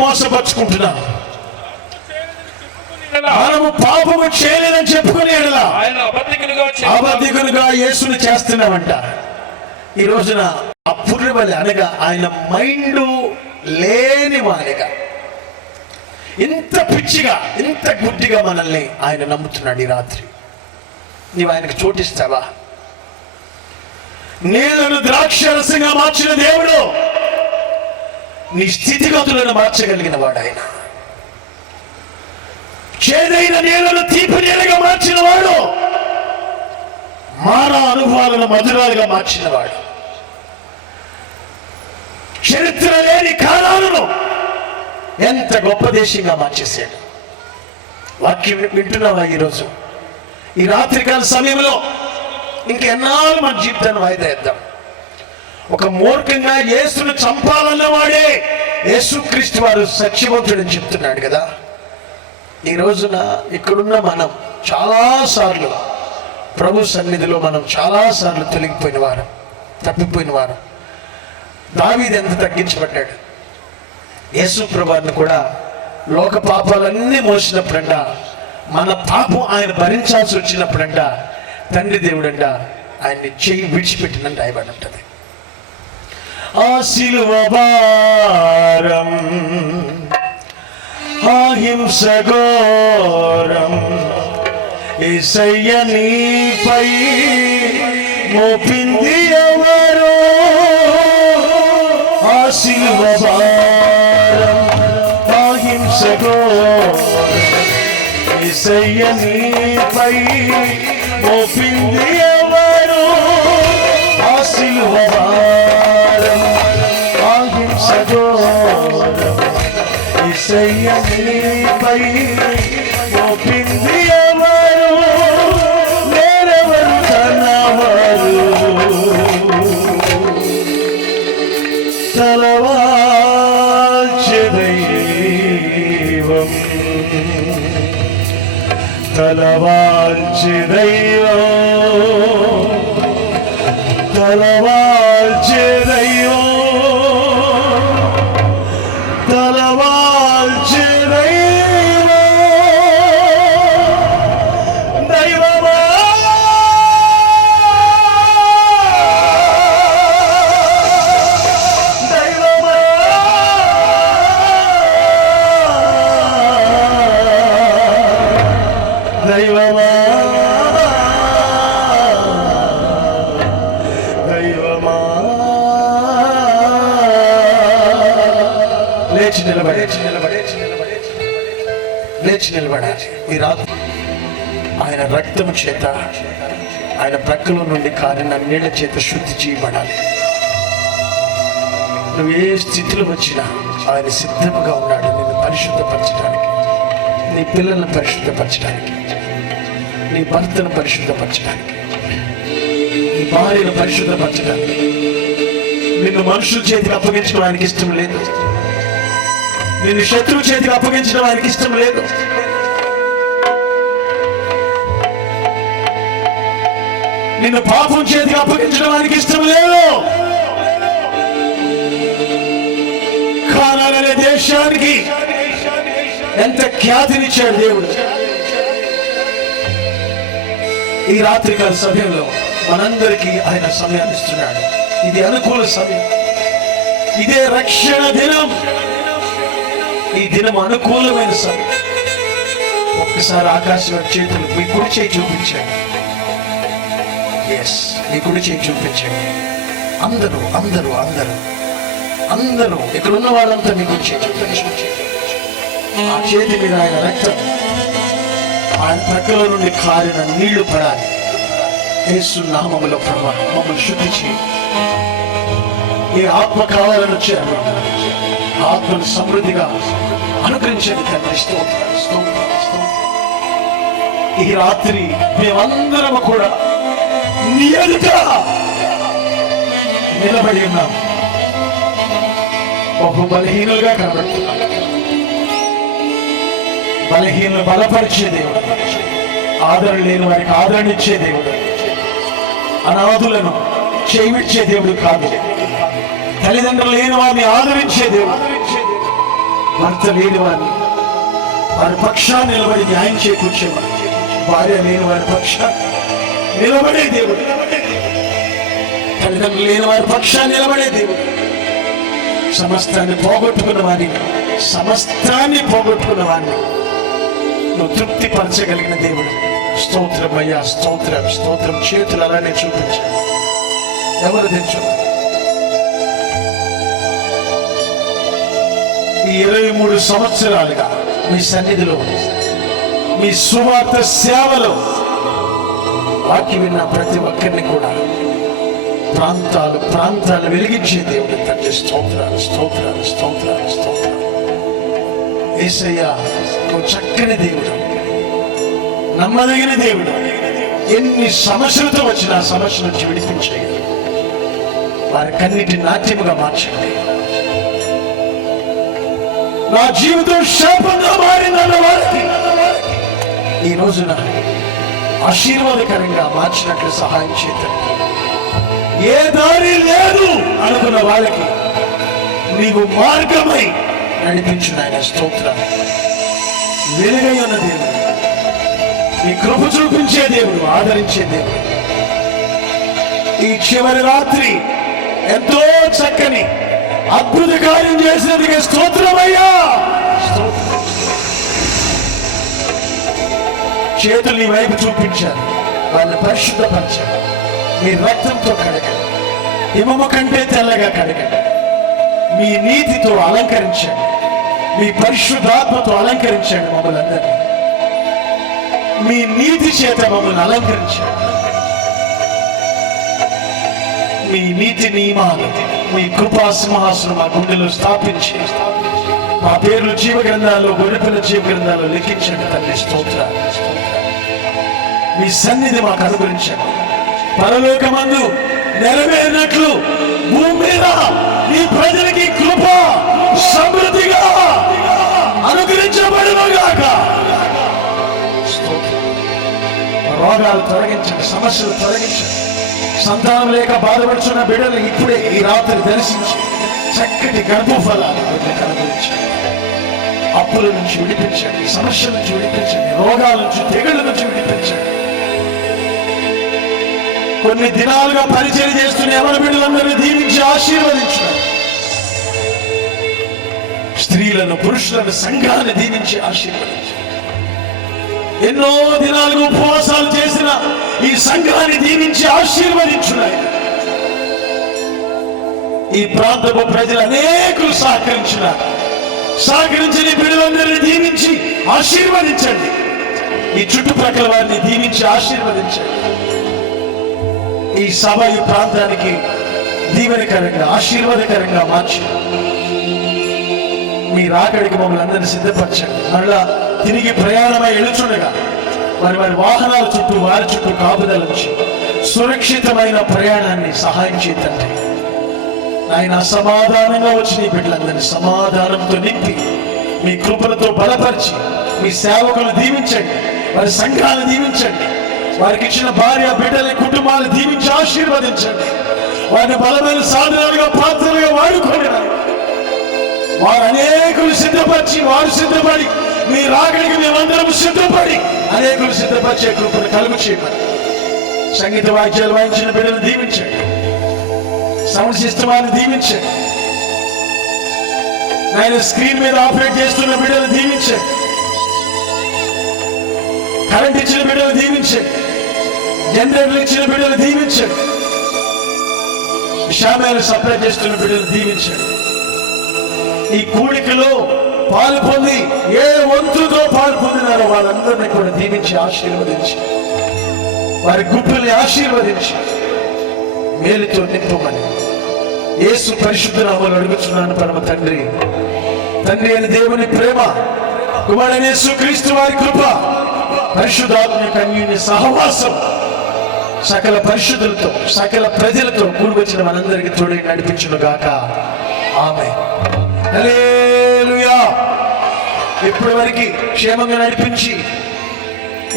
మోసపరుచుకుంటున్నాం. మనము పాపము చేయలేదని చెప్పుకునే ఎడల అబద్ధికునిగా యేసుని చేస్తున్నామంట. ఈ రోజున అప్పుర్వలి అనగా ఆయన మైండ్ లేని వానిగా, ఇంత పిచ్చిగా, ఇంత గుడ్డిగా మనల్ని ఆయన నమ్ముతున్నాడు. ఈ రాత్రి నీవు ఆయనకు చోటిస్తావా? నీళ్లను ద్రాక్షరసంగా మార్చిన దేవుడు నీ స్థితిగతులను మార్చగలిగిన వాడు ఆయన. చేదైన నీళ్లను తీపి నీళ్ళగా మార్చిన వాడు, మారా అనుభవాలను మధురాలుగా మార్చిన వాడు, చరిత్ర లేని కాలాలను ఎంత గొప్ప దేశంగా మార్చేశాడు. వాక్యం వింటున్నావా? ఈరోజు ఈ రాత్రికాల సమయంలో ఇంకెన్నాళ్ళు మన జీవితాన్ని వాయిదా వేద్దాం? ఒక మూర్ఖంగా యేసును చంపాలన్నవాడే యేసుక్రీస్తు వారు సత్యవంతుడని చెప్తున్నాడు కదా. ఈ రోజున ఇక్కడున్న మనం చాలాసార్లు ప్రభు సన్నిధిలో మనం చాలాసార్లు తొలగిపోయిన వారు, తప్పిపోయిన వారు. దావీదు ఎంత తగ్గించబడ్డాడు. యేసు ప్రభువుని కూడా లోక పాపాలన్నీ మోసినప్పుడంట, మన పాపం ఆయన భరించాల్సి వచ్చినప్పుడంట, తండ్రి దేవుడంట ఆయన్ని చెయ్యి విడిచిపెట్టినట్టు రాయబడి ఉంటుంది. ఆ శిలువ భారం ఆ హింస ఘోరం యేసయ్య నీపై మోపింది ఎవరు? ఆ శిలువ భారం ఆ హింస ఘోరం యేసయ్య నీపై మోపింది ఎవరు? ఆ శిలువ భారం ఆ హింస ఘోరం యేసయ్య నీపై మోపింది ఎవరు? నేనెవరు తనవారు తలవాల్చె దైవం తలవాల్చె దైవం తలవాల్చె దైవం తలవాల్చె దైవం దైవమా దైవమా దైవమా దైవమా లేచి నిలబడే లేచి నిలబడాలి. ఈ రాత్రి ఆయన రక్తము చేత, ఆయన ప్రక్కలో నుండి కారిన నీళ్ల చేత శుద్ధి చేయబడాలి. నువ్వు ఏ స్థితిలో వచ్చినా ఆయన సిద్ధముగా ఉన్నాడు నిన్ను పరిశుద్ధపరచడానికి, నీ పిల్లలను పరిశుద్ధపరచడానికి, నీ భర్తను పరిశుద్ధపరచడానికి, నీ భార్యను పరిశుద్ధపరచడానికి. నిన్ను మనుషుల చేతికి అప్పగించడం ఆయనకి ఇష్టం లేదు. నిన్ను శత్రువు చేతికి అప్పగించడం ఆయనకి ఇష్టం లేదు. నిన్ను పాపం చేతికి అప్పగించడం ఆయనకి ఇష్టం లేదు. కానాన్ అనే దేశానికి ఎంత ఖ్యాతినిచ్చాడు దేవుడు. ఈ రాత్రికాల సమయంలో మనందరికీ ఆయన సమయాన్ని ఇస్తున్నాడు. ఇది అనుకూల సమయం, ఇదే రక్షణ దినం. ఈ దినం అనుకూలమైన సమయం. ఒక్కసారి ఆకాశం చేతులు మీ కుడి చేయి చూపించండి. ఎస్, మీ కుడి చేయి చూపించండి. అందరూ అందరూ అందరూ అందరూ ఇక్కడ ఉన్న వాళ్ళంతా మీ కుడి చేయి చూపించండి. ఆ చేతి మీద ఆయన రక్తం, ఆయన ప్రక్కలో నుండి కారిన నీళ్లు పడాలి. యేసు నామములో ప్రభా మమ్మల్ని శుద్ధి చేయి. ఏ ఆత్మ కావాలని వచ్చారు, ఆత్మను సమృద్ధిగా అనుగ్రహించండి తండ్రి. స్తోత్రం స్తోత్రం స్తోత్రం. ఈ రాత్రి మేమందరం కూడా నీ ఎదుట నిలబడి ఉన్నాం. బహు బలహీనులుగా కనబడుతున్నాం. బలహీనులు బలపరిచే దేవుడు, ఆదరణ లేని వారికి ఆదరణ ఇచ్చే దేవుడు, అనాథులను చేయిచ్చే దేవుడు కాదు, తల్లిదండ్రులు లేని వారిని ఆదరించే దేవుడు, భర్త లేని వారిని వారి పక్షాన్ని నిలబడి న్యాయం చేకూర్చేవాడు, భార్య లేని వారి పక్షాన్ని నిలబడే దేవుడు, తల్లిదండ్రులు లేని వారి పక్షాన్ని నిలబడే దేవుడు, సమస్తాన్ని పోగొట్టుకున్న వారిని నువ్వు తృప్తిపరచగలిగిన దేవుడు. స్తోత్రం అయ్యా, స్తోత్రం స్తోత్రం. చేతులు అలానే చూపించాడు. ఎవరు తెచ్చు ఈ 23 సంవత్సరాలుగా మీ సన్నిధిలో, మీ సువార్త సేవలో వాక్యం విన్న ప్రతి ఒక్కరిని కూడా ప్రాంతాలు వెలిగించే దేవుడు తండ్రి. స్తోత్రాలు స్తోత్రాలు స్తోత్రాలు స్తోత్రాలు. యేసయ్యా, నువ్వు చక్కని దేవుడు, నమ్మదగిన దేవుడు, ఎన్ని సమస్యలతో వచ్చిన ఆ సమస్య నుంచి విడిపించేయండి. వారి కన్నిటి నాట్యముగా మార్చండి. నా జీవితం శాపంగా మారిందన్న వారికి ఈ రోజున ఆశీర్వాదకరంగా మార్చినట్లు సహాయం చేద్దాం. ఏ దారి లేదు అనుకున్న వాళ్ళకి నీవు మార్గమై నడిపించిన ఆయన స్తోత్రం. వెలుగై ఉన్న దేవుడు, నీ కృప చూపించే దేవుడు, ఆదరించే దేవుడు. ఈ చివరి రాత్రి ఎంతో చక్కని అద్భుత కార్యం చేసినందుకే స్తోత్రమయ్యా. చేతులు నీ వైపు చూపించారు, వాళ్ళని పరిశుద్ధపరచారు. మీ రక్తంతో కడగండి, హిమము కంటే తెల్లగా కడగండి. మీ నీతితో అలంకరించండి, మీ పరిశుద్ధాత్మతో అలంకరించండి. మమ్మల్ని అందరినీ మీ నీతి చేత మమ్మల్ని అలంకరించండి. మీ నీతి నియమాలు, మీ కృపా సింహాసనం మా గుండెలో స్థాపించి మా పేర్లు జీవ గ్రంథాల్లో, గొర్రెపిల్ల జీవ గ్రంథాల్లో లిఖించండి తండ్రి. స్తోత్రాలు. మీ సన్నిధి మాకు అనుగ్రహించండి. పరలోకమందు నెరవేరినట్లు భూమి మీద నీ ప్రజలకి కృప సమృద్ధిగా అనుగ్రహించబడునుగాక. రోగాలు తొలగించండి, సమస్యలు తొలగించండి. సంతానం లేక బాధపడుతున్న బిడ్డలు ఇప్పుడే ఈ రాత్రి దర్శించి చక్కటి గర్భఫలాలు అనుగ్రహించండి. అప్పుల నుంచి విడిపించండి, సమస్యల నుంచి విడిపించండి, రోగాల నుంచి, తెగుళ్ళ నుంచి విడిపించండి. కొన్ని దినాలుగా పరిచయం చేస్తున్న ఎవరి బిడ్డలందరినీ దీవించి ఆశీర్వదించండి. స్త్రీలను, పురుషులను, సంఘాన్ని దీవించి ఆశీర్వదించండి. ఎన్నో దినాలుగా ఉపవాసాలు చేసిన ఈ సంఘాన్ని దీవించి ఆశీర్వదించున్నాయి. ఈ ప్రాంతపు ప్రజలు అనేకులు సహకరించిన బిడ్డలందరినీ దీవించి ఆశీర్వదించండి. ఈ చుట్టుప్రక్కల వారిని దీవించి ఆశీర్వదించండి. ఈ సభ ఈ ప్రాంతానికి దీవెనకరంగా, ఆశీర్వాదకరంగా మార్చి మీ రాకడికి మమ్మల్ని అందరినీ సిద్ధపరచండి. మళ్ళా తిరిగి ప్రయాణమై వెళుచుండగా వారి వాహనాల చుట్టూ, వారి చుట్టూ కాపుదల నుంచి సురక్షితమైన ప్రయాణాన్ని సహాయం చేయండి. ఆయన సమాధానంగా వచ్చిన ఈ బిడ్డలందరినీ సమాధానంతో నింపి మీ కృపలతో బలపరిచి మీ సేవకులు దీవించండి, వారి సంఘాలను దీవించండి. వారికి ఇచ్చిన భార్య బిడ్డల కుటుంబాలు దీవించి ఆశీర్వదించండి. వారిని బలమైన సాధనాలుగా, పాత్రలుగా వాడుకోండి. వారు అనేకులు సిద్ధపరిచి, వారు సిద్ధపడి మీ రాకడికి మేమందరం సిద్ధపడి అనేకులు సిద్ధపరిచే కృపను కలుగు చేయమని. సంగీత వాయిద్యాలు వాయించిన బిడ్డలు దీవించండి, సౌండ్ సిస్టమ్ దీవించండి. ఆయన స్క్రీన్ మీద ఆపరేట్ చేస్తున్న బిడ్డలు దీవించండి, కరెంట్ ఇచ్చిన బిడ్డలు దీవించండి, జనరేటర్లు ఇచ్చిన బిడ్డలు దీవించండి, షామేలు సప్లై చేస్తున్న బిడ్డలు దీవించండి. ఈ కూడికలో పాలు పొంది ఏ వంతుతో పాలు పొందినారో వాళ్ళందరినీ కూడా దీవించి ఆశీర్వదించి వారి గుప్పుల్ని ఆశీర్వదించి మేలుతో నింపమని యేసు పరిశుద్ధ నామములో అడుగుచున్నాను పరమ తండ్రి. తండ్రి అని దేవుని ప్రేమ, కుమారుడైన యేసుక్రీస్తు వారి కృప, పరిశుద్ధాత్మ యొక్క అన్యోన్య సహవాసం సకల పరిశుద్ధులతో, సకల ప్రజలతో కూడి వచ్చిన మనందరికీ తోడై నడిపించును గాక. ఆమేన్. హల్లెలూయా. ఇప్పటి వరకు క్షేమంగా నడిపించి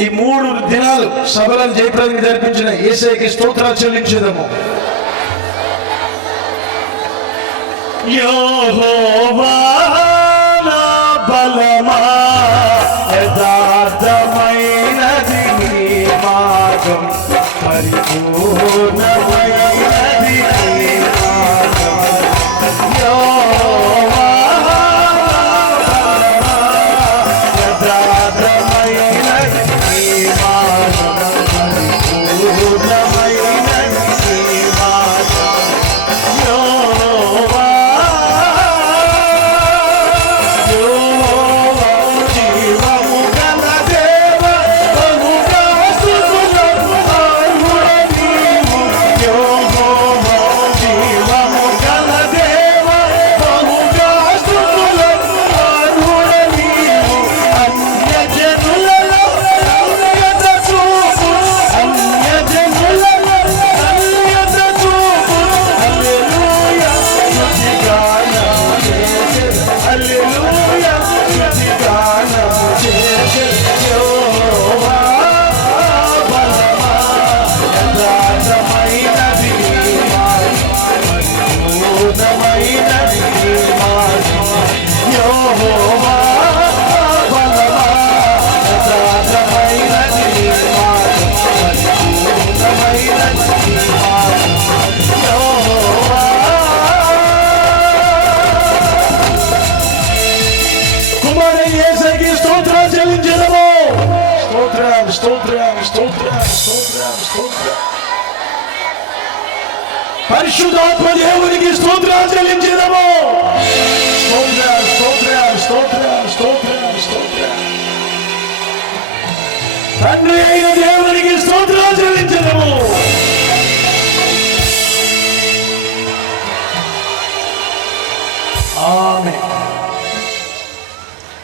ఈ 3 దినాలు సభలను జయప్రదంగా జరిపించిన యేసయ్యకి స్తోత్రాలు చెల్లించేదము. యెహోవా నా బలమా, యథార్థమైనది నీ మార్గం, పరిపూర్ణమైనది నీ మార్గం. యెహోవా యథార్థమైనది నీ మార్గం, పరిపూర్ణమైనది నీ మార్గం. యెహోవా జీవము గల దేవ, బహుగా స్తుతులకు అర్హుడవు నీవే. స్తోత్రం స్తోత్రం స్తోత్రం స్తోత్రం. పరిశుద్ధాత్మ దేవునికి స్తోత్రాలు చెల్లించేదము. స్తోత్రం స్తోత్రం స్తోత్రం స్తోత్రం స్తోత్రం. తండ్రి అయిన దేవునికి స్తోత్రాలు చెల్లించేదము.